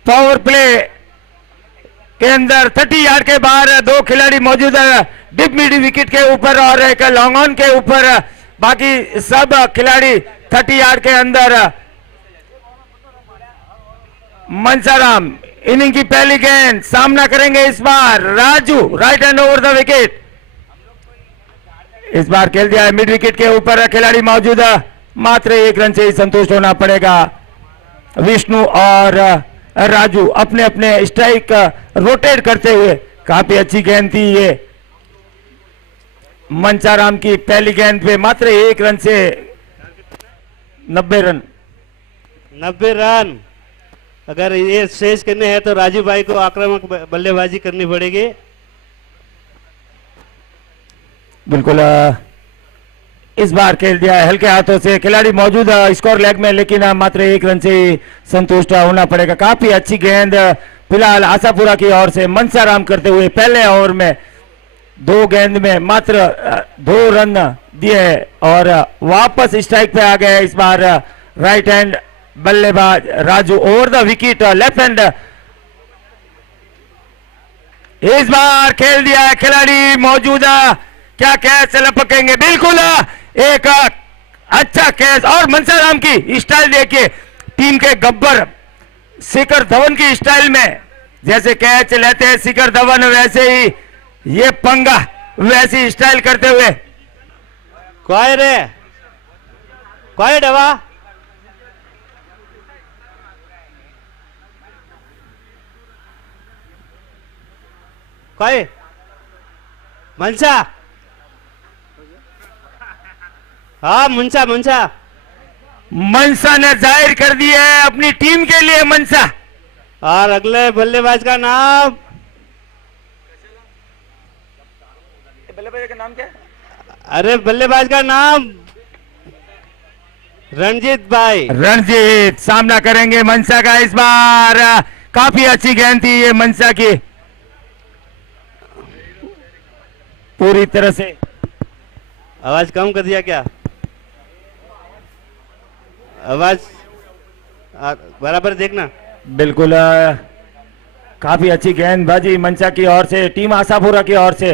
पावर प्ले के अंदर 30 यार्ड के बाहर 2 खिलाड़ी मौजूद है, डिप मिड विकेट के ऊपर और एक लॉन्ग ऑन के ऊपर, बाकी सब खिलाड़ी 30 यार्ड के अंदर। मनसाराम इनिंग की पहली गेंद, सामना करेंगे इस बार Raju, right hand over the wicket. इस बार खेल दिया है मिड विकेट के ऊपर, खिलाड़ी मौजूद है, मात्र 1 रन से ही संतुष्ट होना पड़ेगा। विष्णु और राजू अपने अपने स्ट्राइक रोटेट करते हुए, काफी अच्छी गेंद थी ये। मनसाराम की पहली गेंद पे मात्र 1 रन से 90 रन। 90 रन अगर ये शेष करने हैं तो राजू भाई को आक्रामक बल्लेबाजी करनी पड़ेगी। बिल्कुल इस बार खेल दिया है हल्के हाथों से, खिलाड़ी मौजूद है स्कोर लेग में, लेकिन मात्र 1 रन से संतुष्ट होना पड़ेगा। काफी अच्छी गेंद फिलहाल आशापुरा की ओर से मनसाराम करते हुए पहले ओवर में 2 गेंद में मात्र 2 रन दिए और वापस स्ट्राइक पे आ गए इस बार राइट हैंड बल्लेबाज Raju over the wicket, left hand. इस बार खेल दिया है, खिलाड़ी मौजूद है, क्या कैच लपकेंगे, बिल्कुल एक अच्छा कैच। और मनसाराम की स्टाइल देखिए, टीम के गब्बर शिखर धवन की स्टाइल में, जैसे कैच लेते हैं शिखर धवन वैसे ही ये पंगा, वैसी स्टाइल करते हुए। कोई रे कोई डवा कोई मनसा, हाँ मनसा मनसा मनसा ने जाहिर कर दिया है अपनी टीम के लिए मनसा। और अगले बल्लेबाज का नाम, बल्लेबाज का नाम क्या है? अरे बल्लेबाज का नाम रणजीत भाई। रणजीत सामना करेंगे मनसा का इस बार, काफी अच्छी गेंद थी ये मनसा की, पूरी तरह से। आवाज कम कर दिया क्या? आवाज बराबर देखना। बिल्कुल काफी अच्छी गेंदबाजी मनसा की ओर से, टीम आशापुरा की ओर से।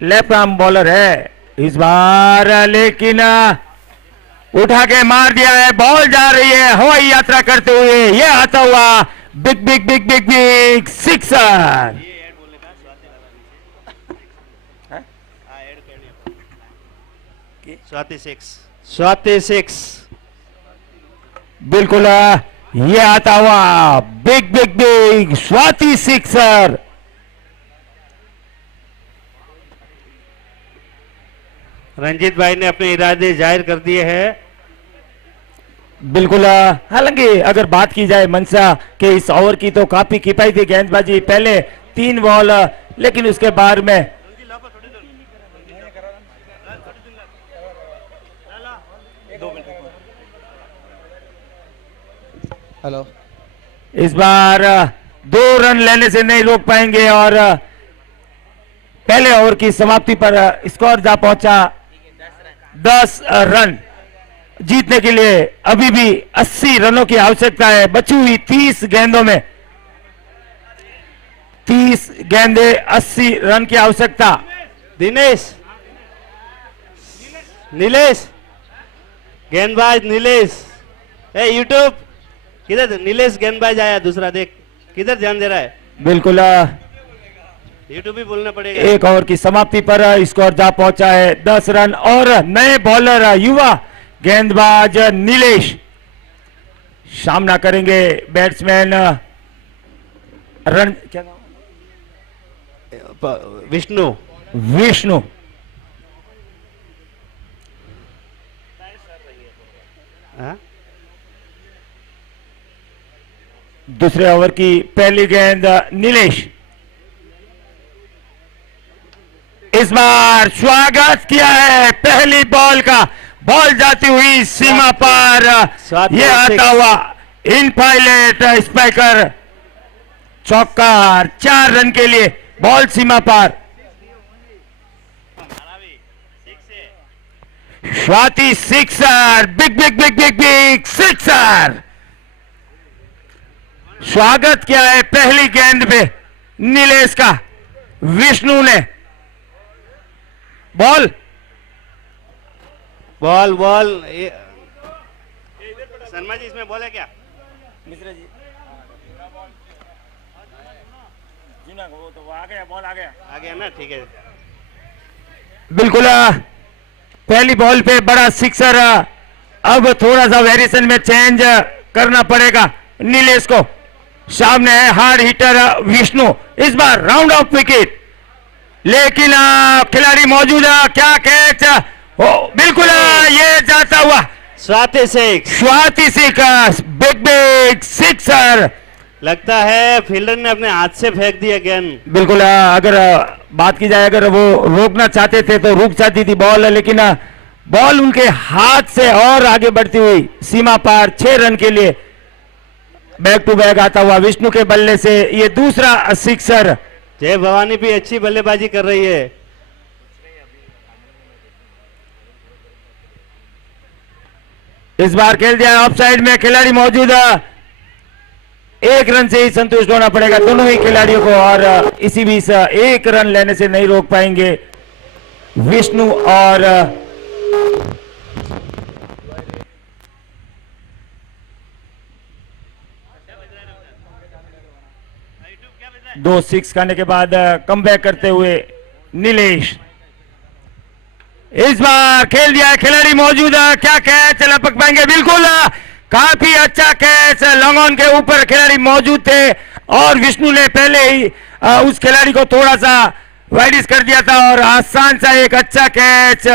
लेफ्ट आर्म बॉलर है इस बार, लेकिन उठा के मार दिया है, बॉल जा रही है हवाई यात्रा करते हुए, ये आता हुआ big big big big big sixer. Swati six, बिल्कुल ये आता हुआ big big big Swati sixer. Ranjit भाई ने अपने इरादे जाहिर कर दिए हैं। बिल्कुल हालांकि अगर बात की जाए मनसा के इस ओवर की तो काफी किफायती गेंदबाजी, पहले 3 बॉल, लेकिन उसके बाद में हेलो। इस बार 2 रन लेने से नहीं रोक पाएंगे और पहले ओवर की समाप्ति पर स्कोर जा पहुंचा 10 रन। जीतने के लिए अभी भी 80 रनों की आवश्यकता है। बची हुई 30 गेंदों में 30 गेंदे 80 रन की आवश्यकता। दिनेश, नीलेश, गेंदबाज नीलेश, ए यूट्यूब किधर? नीलेश गेंदबाज आया दूसरा, देख किधर ध्यान दे रहा है। बिल्कुल यूट्यूब भी बोलना पड़ेगा। एक ओवर की समाप्ति पर स्कोर जा पहुंचा है 10 रन और नए बॉलर युवा गेंदबाज नीलेश सामना करेंगे बैट्समैन रन क्या नाम? विष्णु। विष्णु। हाँ? दूसरे ओवर की पहली गेंद नीलेश। इस बार स्वागत किया है पहली बॉल का। बॉल जाती हुई सीमा पार, ये आता हुआ इन पायलट स्पाइकर चौका। 4 रन के लिए बॉल सीमा पार। Swati sixer, big big big big big sixer. स्वागत किया है पहली गेंद पे नीलेश का विष्णु ने। Ball ball ball Sharma ji, इसमें बॉल है क्या? मिश्रा जी ना, वो तो आ गया, बॉल आ गया ना, ठीक है। बिल्कुल पहली बॉल पे बड़ा सिक्सर। अब थोड़ा सा वेरिएशन में चेंज करना पड़ेगा नीलेश को। सामने है हार्ड हिटर विष्णु। इस बार राउंड ऑफ विकेट, लेकिन खिलाड़ी मौजूद है। क्या कैच? बिल्कुल ये जाता हुआ Swati six. Swati six, big big sixer. लगता है फील्डर ने अपने हाथ से फेंक दिया गेंद। बिल्कुल अगर बात की जाए, अगर वो रोकना चाहते थे तो रुक जाती थी बॉल, लेकिन बॉल उनके हाथ से और आगे बढ़ती हुई सीमा पार। 6 रन के लिए बैक टू बैक आता हुआ विष्णु के बल्ले से ये दूसरा सिक्सर। जय भवानी भी अच्छी बल्लेबाजी कर रही है। इस बार खेल दिया ऑफ साइड में, खिलाड़ी मौजूद है। 1 रन से ही संतुष्ट होना पड़ेगा दोनों ही खिलाड़ियों को और इसी बीच 1 रन लेने से नहीं रोक पाएंगे विष्णु और 2 6 खाने के बाद कमबैक करते हुए नीलेश। इस बार खेल दिया है, खिलाड़ी मौजूद है। क्या कैच लपक पाएंगे? बिल्कुल काफी अच्छा कैच। लॉन्ग ऑन के ऊपर खिलाड़ी मौजूद थे और विष्णु ने पहले ही उस खिलाड़ी को थोड़ा सा वाइडिस कर दिया था और आसान सा एक अच्छा कैच।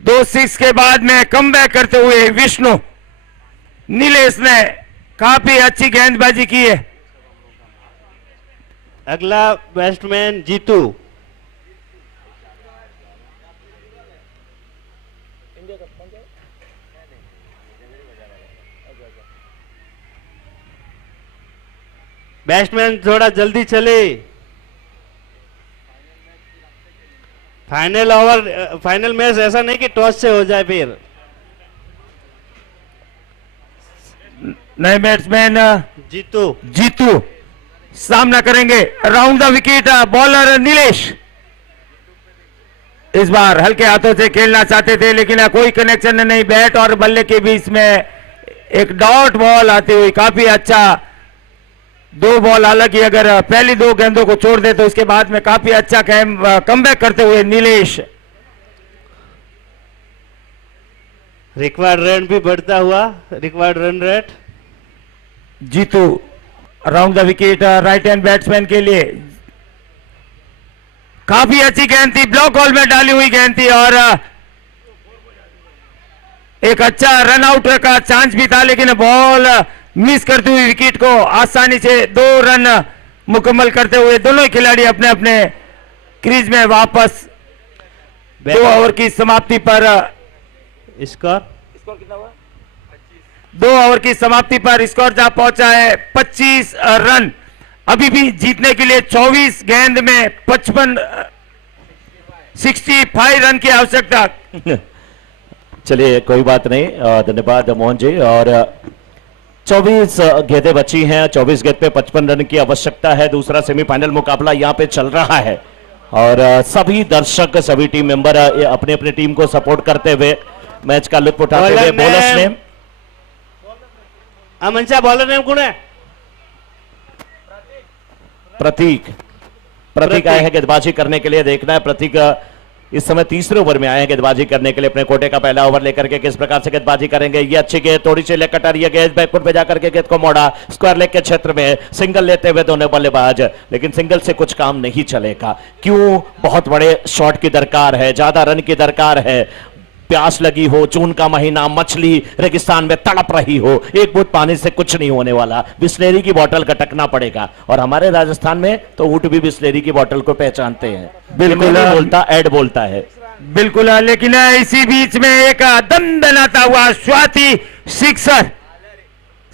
2 6 के बाद में कमबैक करते हुए विष्णु। नीलेश ने काफी अच्छी गेंदबाजी की है। अगला बैट्समैन जीतू। बैट्समैन थोड़ा जल्दी चले। फाइनल ओवर, फाइनल मैच ऐसा नहीं कि टॉस से हो जाए फिर। नए बैट्समैन जीतू जीतू सामना करेंगे round the wicket bowler Nilesh. इस बार हल्के हाथों से खेलना चाहते थे, लेकिन कोई कनेक्शन नहीं बैट और बल्ले के बीच में। एक डॉट बॉल आती हुई, काफी अच्छा 2 बॉल। हालांकि अगर पहली 2 गेंदों को छोड़ दे तो उसके बाद में काफी अच्छा कमबैक करते हुए नीलेश। रिक्वायर्ड रन भी बढ़ता हुआ, required run rate. Jeetu round the wicket right hand batsman के लिए। काफी अच्छी गेंद थी, ब्लॉक बॉल में डाली हुई गेंद थी और एक अच्छा रन आउट का चांस भी था, लेकिन बॉल मिस करती हुई विकेट को आसानी से 2 रन मुकम्मल करते हुए दोनों ही खिलाड़ी अपने अपने क्रीज में वापस। 2 ओवर की समाप्ति पर स्कोर कितना हुआ? 2 ओवर की समाप्ति पर स्कोर जहां पहुंचा है 25 रन। अभी भी जीतने के लिए 24 गेंद में 65 रन की आवश्यकता। चलिए कोई बात नहीं, धन्यवाद मोहन जी। और 24 गेंदें बची हैं, 24 गेंद पे 55 रन की आवश्यकता है। दूसरा सेमीफाइनल मुकाबला यहां पे चल रहा है और सभी दर्शक, सभी टीम मेंबर अपने अपने टीम को सपोर्ट करते हुए मैच का लुत्फ उठाते हुए। बॉलर्स नेम मनशा, बॉलर नेम कौन है? प्रतीक आए हैं गेंदबाजी करने के लिए। देखना है प्रतीक इस समय तीसरे ओवर में आए हैं गेंदबाजी करने के लिए। अपने कोटे का पहला ओवर लेकर के किस प्रकार से गेंदबाजी करेंगे। ये अच्छी गेंद, थोड़ी सी लेग कटर, ये गेंद बैकफुट पे जाकर के गेंद को मोड़ा, स्क्वायर लेग के क्षेत्र में सिंगल लेते हुए दोनों बल्लेबाज। लेकिन सिंगल से कुछ काम नहीं चलेगा। क्यों? बहुत बड़े शॉट की दरकार है, ज्यादा रन की दरकार है। प्यास लगी हो, जून का महीना, मछली रेगिस्तान में तड़प रही हो, एक बूंद पानी से कुछ नहीं होने वाला, बिस्लेरी की बोतल गटकना पड़ेगा। और हमारे राजस्थान में तो ऊंट भी बिस्लेरी की बोतल को पहचानते हैं। बिल्कुल बोलता, ऐड बोलता है। बिल्कुल, लेकिन इसी बीच में एक दंदनाता हुआ स्वाति सिक्सर।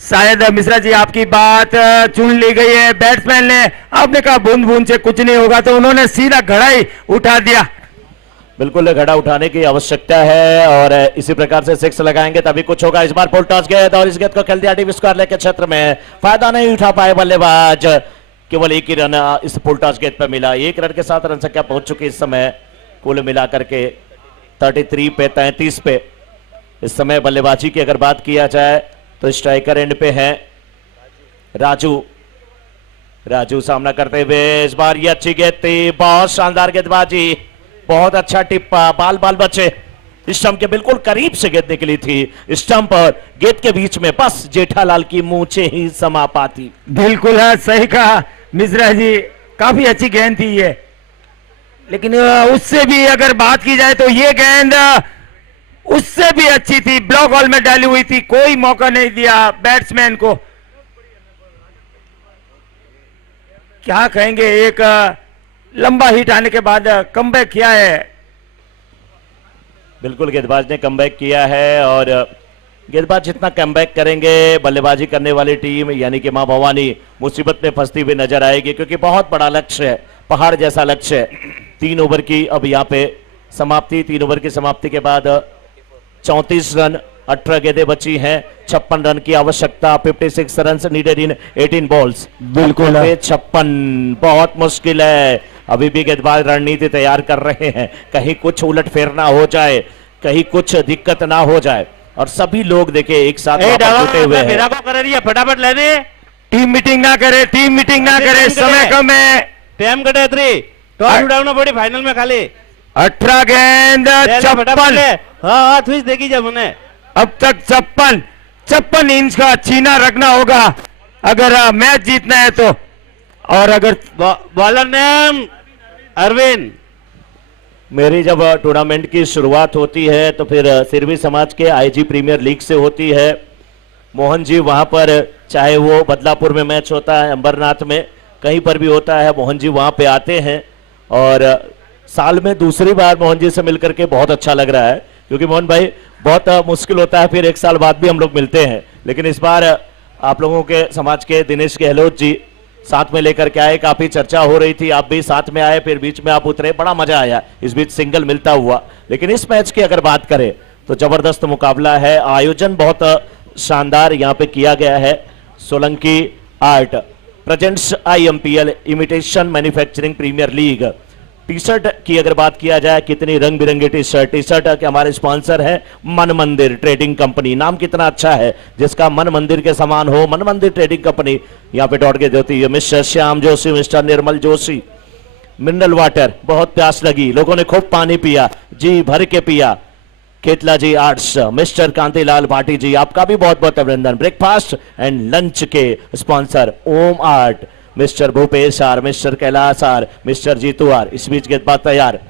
शायद मिश्रा जी आपकी बात चुन ली गई है। बैट्समैन ने आपने कहा बूंद बूंद से कुछ नहीं होगा, तो उन्होंने सीधा घड़ा ही उठा दिया। बिल्कुल घड़ा उठाने की आवश्यकता है और इसी प्रकार से 6 लगाएंगे तभी कुछ होगा। इस बार फुल टॉस गेंद और इस गेंद को खेल दिया डीप स्क्वायर लेग के क्षेत्र में। फायदा नहीं उठा पाए बल्लेबाज। केवल एक ही रन इस फुल टॉस गेंद पर मिला। 1 रन के साथ रन संख्या पहुंच चुकी इस समय कुल मिलाकर के 33 पे 33 पे। इस समय बल्लेबाजी की अगर बात किया जाए तो स्ट्राइकर एंड पे है राजू सामना करते हुए। इस बार ये अच्छी गेंद थी, बहुत शानदार गेंदबाजी, बहुत अच्छा टिप्पा, बाल बचे। स्टंप के बिल्कुल करीब से गेंद निकली थी। स्टंप और गेंद के बीच में बस जेठालाल की मूंछें ही समा पाती। बिल्कुल सही कहा मिश्रा जी, काफी अच्छी गेंद थी ये। लेकिन उससे भी अगर बात की जाए तो ये गेंद उससे भी अच्छी थी, ब्लॉक हॉल में डाली हुई थी, कोई मौका नहीं दिया बैट्समैन को। क्या कहेंगे, एक लंबा हिट आने के बाद कमबैक किया है। बिल्कुल गेंदबाज ने कमबैक किया है और गेंदबाज जितना कमबैक करेंगे बल्लेबाजी करने वाली टीम यानी कि मां भवानी मुसीबत में फंसती हुई नजर आएगी, क्योंकि बहुत बड़ा लक्ष्य है, पहाड़ जैसा लक्ष्य है। 3 ओवर की अब यहाँ पे समाप्ति। 3 ओवर की समाप्ति के बाद 34 रन, 18 गेंदें बची हैं, 56 रन की आवश्यकता। 56 रन नीडेड इन 18 बॉल्स। बिल्कुल 56 बहुत मुश्किल है। अभी भी गेंदबाज रणनीति तैयार कर रहे हैं, कहीं कुछ उलट फेर ना हो जाए, कहीं कुछ दिक्कत ना हो जाए। और सभी लोग देखे एक साथ जुटे हुए हैं। फटाफट लेने, टीम मीटिंग ना करे, समय कम है, टाइम कटे 3 टॉस उड़ाना पड़ी फाइनल में खाली 18 गेंद 56। हाँ ट्विस्ट देखी जब उन्हें अब तक 56 इंच का चीना रखना होगा अगर मैच जीतना है तो। और अगर बॉलर नेम अरविंद। मेरी जब टूर्नामेंट की शुरुआत होती है तो फिर सिरवी समाज के आईजी प्रीमियर लीग से होती है। मोहन जी वहां पर, चाहे वो बदलापुर में मैच होता है, अंबरनाथ में, कहीं पर भी होता है, मोहन जी वहां पे आते हैं और साल में दूसरी बार मोहन जी से मिलकर के बहुत अच्छा लग रहा है, क्योंकि मोहन भाई बहुत मुश्किल होता है, फिर 1 साल बाद भी हम लोग मिलते हैं। लेकिन इस बार आप लोगों के समाज के दिनेश गहलोत जी साथ में लेकर के आए, काफी चर्चा हो रही थी, आप भी साथ में आए, फिर बीच में आप उतरे, बड़ा मजा आया, इस बीच सिंगल मिलता हुआ। लेकिन इस मैच की अगर बात करें तो जबरदस्त मुकाबला है, आयोजन बहुत शानदार यहाँ पे किया गया है। Solanki art presents IMPL imitation manufacturing premier league. T shirt की अगर बात किया जाए, कितनी रंग बिरंगी टी शर्ट के हमारे स्पॉन्सर है मन मंदिर ट्रेडिंग कंपनी। नाम कितना अच्छा है, जिसका मन मंदिर के समान हो, मन मंदिर ट्रेडिंग कंपनी यहाँ पे दौड़ के देती है। मिस्टर श्याम जोशी, मिस्टर निर्मल जोशी। मिनरल वाटर, बहुत प्यास लगी, लोगों ने खूब पानी पिया, जी भर के पिया। केतला जी आर्ट्स, मिस्टर कांतिलाल भाटी जी, आपका भी बहुत बहुत अभिनंदन। ब्रेकफास्ट एंड लंच के sponsor Om art, mister Bhupesh R, mister Kailash R, mister Jitu R. इस बीच गेंदबाज तैयार,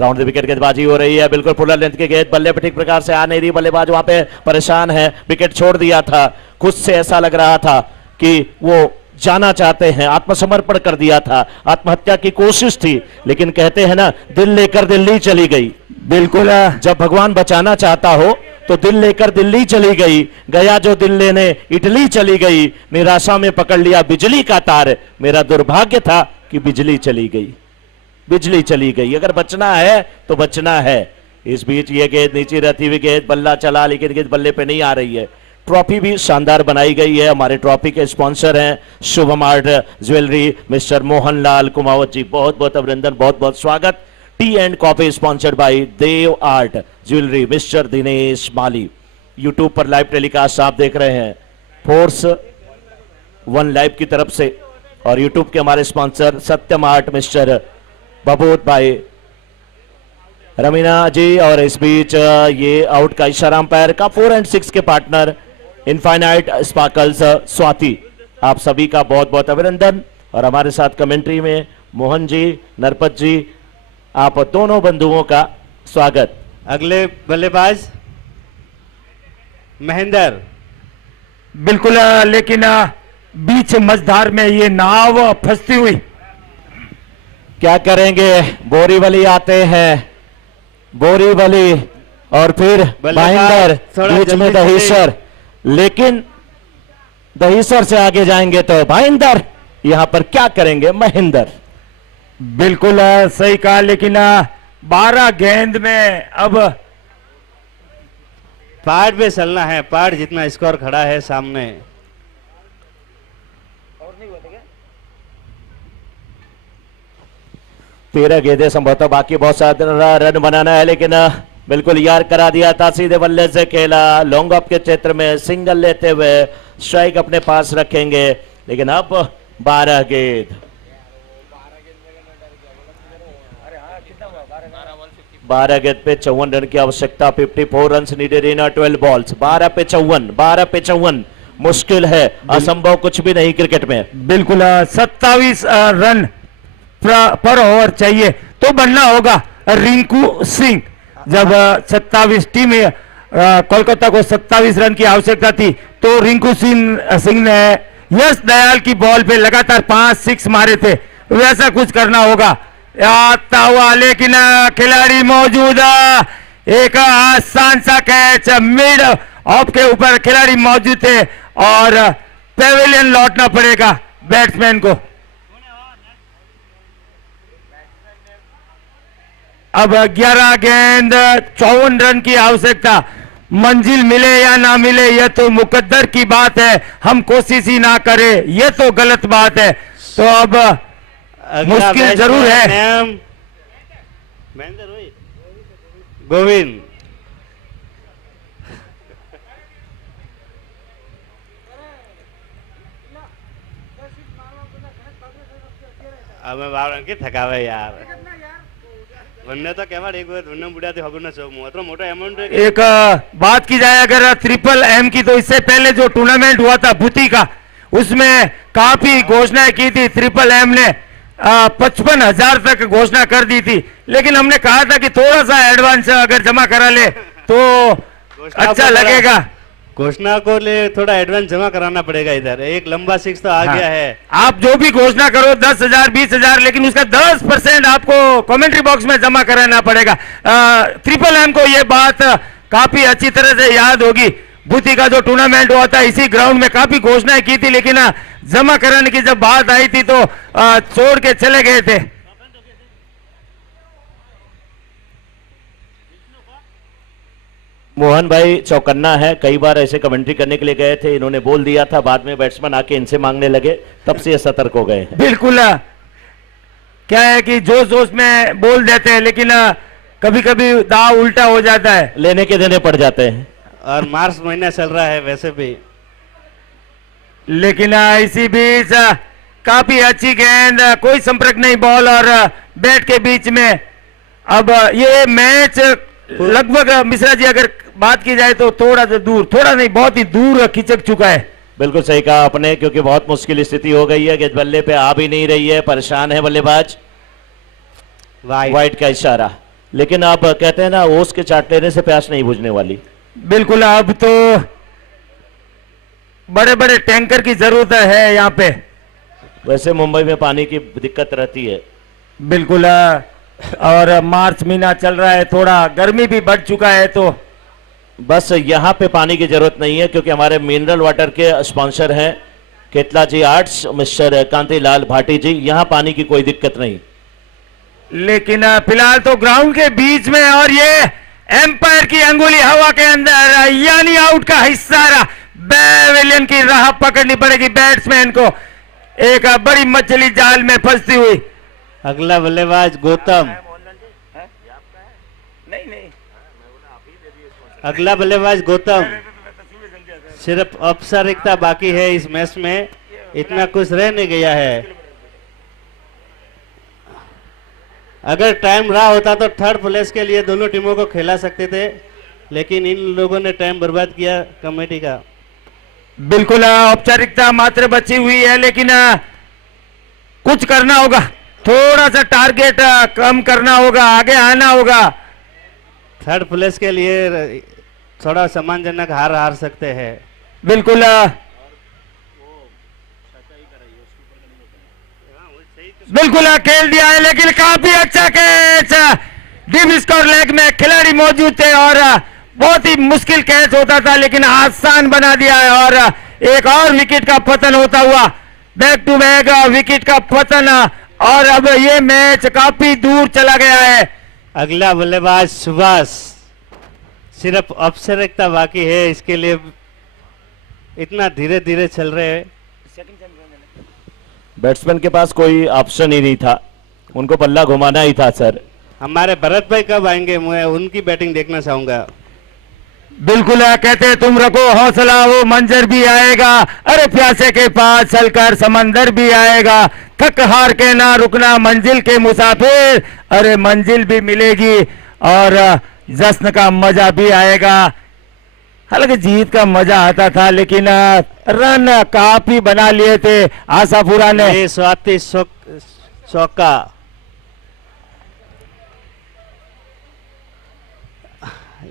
राउंड द विकेट गेंदबाजी हो रही है, बिल्कुल फुल लेंथ की गेंद, बल्ले पे ठीक प्रकार से आ नहीं रही, बल्लेबाज वहां पे परेशान है, विकेट छोड़ दिया था। खुद से ऐसा लग रहा था कि वो जाना चाहते हैं, आत्मसमर्पण कर दिया था, आत्महत्या की कोशिश थी, लेकिन कहते हैं ना, दिल लेकर दिल्ली चली गई। बिल्कुल, जब भगवान बचाना चाहता हो तो दिल लेकर दिल्ली चली गई, गया जो दिल लेने इटली चली गई, निराशा में पकड़ लिया बिजली का तार, मेरा दुर्भाग्य था कि बिजली चली गई, बिजली चली गई। अगर बचना है तो बचना है। इस बीच ये गेंद नीचे रहती हुई गेंद, बल्ला चला लेकिन गेंद बल्ले पे नहीं आ रही है। ट्रॉफी भी शानदार बनाई गई है। हमारे ट्रॉफी के स्पॉन्सर हैं Shubham art jewellery, mister Mohanlal Kumawat ji, बहुत बहुत अभिनंदन, बहुत बहुत स्वागत। Tea and coffee sponsored by Dev art jewellery, mister Dinesh Mali. YouTube पर लाइव टेलीकास्ट आप देख रहे हैं फोर्स 1 लाइव की तरफ से, और यूट्यूब के हमारे स्पॉन्सर सत्यम आर्ट, मिस्टर बबूत भाई, रमीना जी। और इस बीच ये आउट का इशारा अंपायर का 4 एंड 6 के पार्टनर इनफाइनाइट स्पार्कल्स स्वाति, आप सभी का बहुत बहुत अभिनंदन। और हमारे साथ कमेंट्री में मोहन जी, नरपत जी, आप दोनों बंधुओं का स्वागत। अगले बल्लेबाज महेंद्र। बिल्कुल, लेकिन बीच मझधार में ये नाव फंसती हुई, क्या करेंगे? बोरीवली आते हैं, बोरीवली और फिर भाईंदर, बीच में दहीसर, लेकिन दहीसर से आगे जाएंगे तो भाईंदर, यहां पर क्या करेंगे महेंद्र? बिल्कुल सही कहा, लेकिन 12 गेंद में अब पार पे चलना है, पार जितना स्कोर खड़ा है सामने। 13 गेंदें संभवतः बाकी, बहुत सारा रन बनाना है, लेकिन बिल्कुल यार करा दिया था। सीधे बल्ले से खेला, लॉन्ग ऑफ के क्षेत्र में सिंगल लेते हुए स्ट्राइक अपने पास रखेंगे, लेकिन अब 12 गेंद, 12 गेंद पे 54 रन की आवश्यकता। 54 रन नीडेड इन 12 बॉल्स। 12 पे 54, 12 पे 54 मुश्किल है, असंभव कुछ भी नहीं क्रिकेट में। बिल्कुल 27 रन पर ओवर चाहिए तो बनना होगा रिंकू सिंह। जब 27 टीम कोलकाता को 27 रन की आवश्यकता थी, तो रिंकू सिंह ने यश दयाल की बॉल पे लगातार 5-6 मारे थे, वैसा कुछ करना होगा। आता हुआ लेकिन खिलाड़ी मौजूद, एक आसान सा कैच मिड ऑफ के ऊपर खिलाड़ी मौजूद थे और पेविलियन लौटना पड़ेगा बैट्समैन को। अब 11 गेंद 54 रन की आवश्यकता, मंजिल मिले या ना मिले यह तो मुकद्दर की बात है, हम कोशिश ही ना करें यह तो गलत बात है। तो अब मुश्किल जरूर है। गोविंद, अब मैं बार की थकावे यार, वरना तो केवल एक बार वरना बुढ़ा थे खबर ना सब मोटा मोटा अमाउंट। एक बात की जाए अगर ट्रिपल एम की, तो इससे पहले जो टूर्नामेंट हुआ था भूती का, उसमें काफी घोषणाएं की थी ट्रिपल एम ने, 55,000 तक घोषणा कर दी थी, लेकिन हमने कहा था कि थोड़ा सा एडवांस अगर जमा करा ले तो अच्छा लगेगा। घोषणा को ले थोड़ा एडवांस जमा कराना पड़ेगा। इधर एक लंबा 6 तो आ गया है। आप जो भी घोषणा करो 10,000 20,000, लेकिन उसका 10% आपको कमेंट्री बॉक्स में जमा कराना पड़ेगा। ट्रिपल एम को ये बात काफी अच्छी तरह से याद होगी। भूती का जो टूर्नामेंट हुआ था इसी ग्राउंड में काफी घोषणाएं की थी, लेकिन जमा कराने की जब बात आई थी तो छोड़ के चले गए थे। मोहन भाई चौकन्ना है, कई बार ऐसे कमेंट्री करने के लिए गए थे, इन्होंने बोल दिया था, बाद में बैट्समैन आके इनसे मांगने लगे, तब से ये सतर्क हो गए हैं। बिल्कुल, क्या है कि जोश जोश में बोल देते हैं, लेकिन कभी कभी दाव उल्टा हो जाता है, लेने के देने पड़ जाते हैं। और मार्च महीना चल रहा है वैसे भी, लेकिन इसी बीच काफी अच्छी गेंद, कोई संपर्क नहीं बॉल और बैट के बीच में। अब ये मैच लगभग मिश्रा जी अगर बात की जाए तो थोड़ा सा दूर, थोड़ा नहीं बहुत ही दूर खिंचक चुका है। बिल्कुल सही कहा आपने, क्योंकि बहुत मुश्किल स्थिति हो गई है, गेंद बल्ले पे आ भी नहीं रही है, परेशान है बल्लेबाज। वाइट का इशारा, लेकिन आप कहते हैं ना ओस के चाट लेने से प्यास नहीं बुझने वाली। बिल्कुल, अब तो बड़े बड़े टैंकर की जरूरत है यहाँ पे। वैसे मुंबई में पानी की दिक्कत रहती है। बिल्कुल, और मार्च महीना चल रहा है, थोड़ा गर्मी भी बढ़ चुका है, तो बस यहाँ पे पानी की जरूरत नहीं है क्योंकि हमारे मिनरल वाटर के स्पॉन्सर हैं केतला जी आर्ट्स, मिस्टर कांतिलाल भाटी जी। यहाँ पानी की कोई दिक्कत नहीं। लेकिन फिलहाल तो ग्राउंड के बीच में, और ये एम्पायर की अंगुली हवा के अंदर, यानी आउट का हिस्सा रहा। बेविलियन की राह पकड़नी पड़ेगी बैट्समैन को, एक बड़ी मछली जाल में फंसती हुई। अगला बल्लेबाज गौतम। अगला बल्लेबाज गौतम। सिर्फ औपचारिकता बाकी है इस मैच में, इतना कुछ रह नहीं गया है। अगर टाइम रहा होता तो थर्ड प्लेस के लिए दोनों टीमों को खेला सकते थे, लेकिन इन लोगों ने टाइम बर्बाद किया कमेटी का। बिल्कुल औपचारिकता मात्र बची हुई है, लेकिन कुछ करना होगा, थोड़ा सा टारगेट कम करना होगा, आगे आना होगा। थर्ड प्लेस के लिए थोड़ा सम्मानजनक हार सकते हैं। बिल्कुल बिल्कुल खेल दिया है, लेकिन काफी अच्छा कैच, डीप स्कोर लेग में खिलाड़ी मौजूद थे और बहुत ही मुश्किल कैच होता था, लेकिन आसान बना दिया है। और एक और विकेट का पतन होता हुआ, बैक टू बैक विकेट का पतन, और अब ये मैच काफी दूर चला गया है। अगला बल्लेबाज सुभाष। सिर्फ औपचारिकता बाकी है, इसके लिए इतना धीरे धीरे चल रहे हैं। बैट्समैन के पास कोई ऑप्शन ही नहीं था, उनको बल्ला घुमाना ही था सर। हमारे भरत भाई कब आएंगे, मैं उनकी बैटिंग देखना चाहूंगा। बिल्कुल कहते तुम रखो हौसला, वो मंजर भी आएगा। अरे प्यासे के पास चलकर समंदर भी आएगा, थक हार के ना रुकना मंजिल के मुसाफिर। अरे मंजिल भी मिलेगी और जश्न का मजा भी आएगा। हालांकि जीत का मजा आता था, लेकिन रन काफी बना लिए थे आशापुरा ने। स्वाति चौका।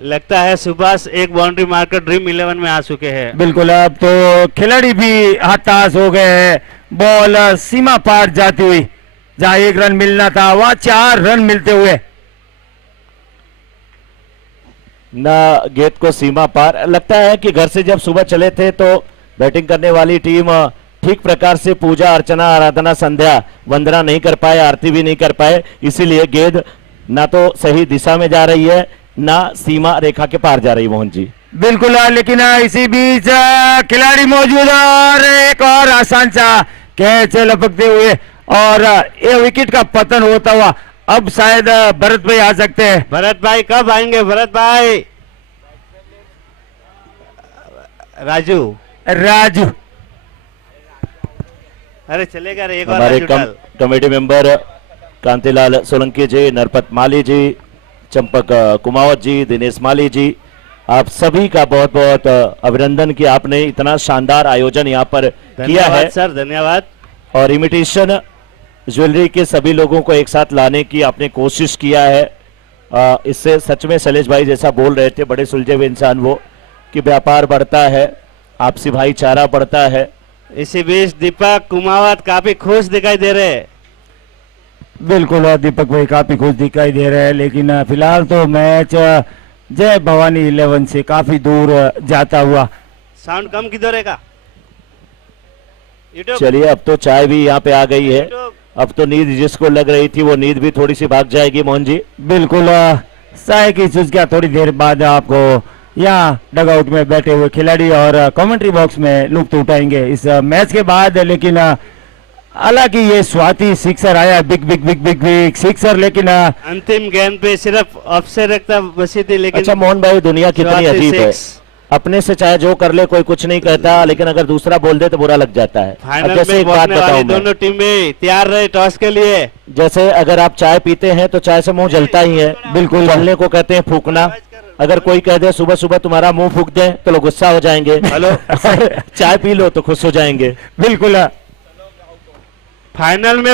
लगता है सुभाष एक बाउंड्री मारकर ड्रीम 11 में आ चुके हैं। बिल्कुल, अब तो खिलाड़ी भी हताश हो गए हैं। बॉल सीमा पार जाती हुई, जहां 1 रन मिलना था वहां 4 रन मिलते हुए। ना गेट को सीमा पार। लगता है कि घर से जब सुबह चले थे तो बैटिंग करने वाली टीम ठीक प्रकार से पूजा अर्चना आराधना संध्या वंदना नहीं कर पाए, आरती भी नहीं कर पाए, इसीलिए गेंद ना तो सही दिशा में जा रही है ना सीमा रेखा के पार जा रही। मोहन जी बिल्कुल, लेकिन इसी बीच खिलाड़ी मौजूद और एक और आसान सा कैच लपकते हुए, और ये विकेट का पतन होता हुआ अब शायद भरत भाई आ सकते हैं। भरत भाई कब आएंगे? भरत भाई। राजू। अरे चलेगा रे, एक और हमारे राजू डाल। कमेटी मेंबर कांतिलाल सोलंकी जी, नरपत माली जी, चंपक कुमावत जी, दिनेश माली जी, आप सभी का बहुत बहुत अभिनंदन कि आपने इतना शानदार आयोजन यहाँ पर किया है सर। धन्यवाद। और इमिटेशन ज्वेलरी के सभी लोगों को एक साथ लाने की आपने कोशिश किया है। इससे सच में शैलेश भाई जैसा बोल रहे थे, बड़े सुलझे हुए इंसान वो, कि व्यापार बढ़ता है, आपसी भाईचारा बढ़ता है। इसी बीच दीपक कुमावत काफी खुश दिखाई दे रहे हैं। बिल्कुल, दीपक भाई काफी खुश दिखाई दे रहे हैं, लेकिन फिलहाल तो मैच जय भवानी 11 से काफी दूर जाता हुआ। साउंड कम किधर रहेगा? चलिए, अब तो चाय भी यहाँ पे आ गई है, अब तो नींद जिसको लग रही थी वो नींद भी थोड़ी सी भाग जाएगी। मोहन जी बिल्कुल, चाय की चुस्कियां थोड़ी देर बाद आपको यहाँ डगआउट में बैठे हुए खिलाड़ी और कमेंट्री बॉक्स में लुत्फ उठाएंगे इस मैच के बाद। लेकिन हालांकि ये स्वाति सिक्सर आया, big big big big big sixer, लेकिन अंतिम गेंद पे सिर्फ औपचारिकता बची थी। लेकिन अच्छा मोहन भाई, दुनिया कितनी अजीब है, अपने से चाहे जो कर ले कोई कुछ नहीं कहता, लेकिन अगर दूसरा बोल दे तो बुरा लग जाता है। फाइनल जैसे में एक बात पहुंचने वाली बताऊं, दोनों टीमें तैयार रहे टॉस के लिए। जैसे अगर आप चाय पीते हैं तो चाय से मुंह जलता ही है। बिल्कुल, चलने को कहते हैं फूकना। अगर कोई कह दे सुबह सुबह तुम्हारा मुंह फूक दे तो लोग गुस्सा हो जाएंगे। हेलो चाय पी लो तो खुश हो जाएंगे। बिल्कुल, फाइनल में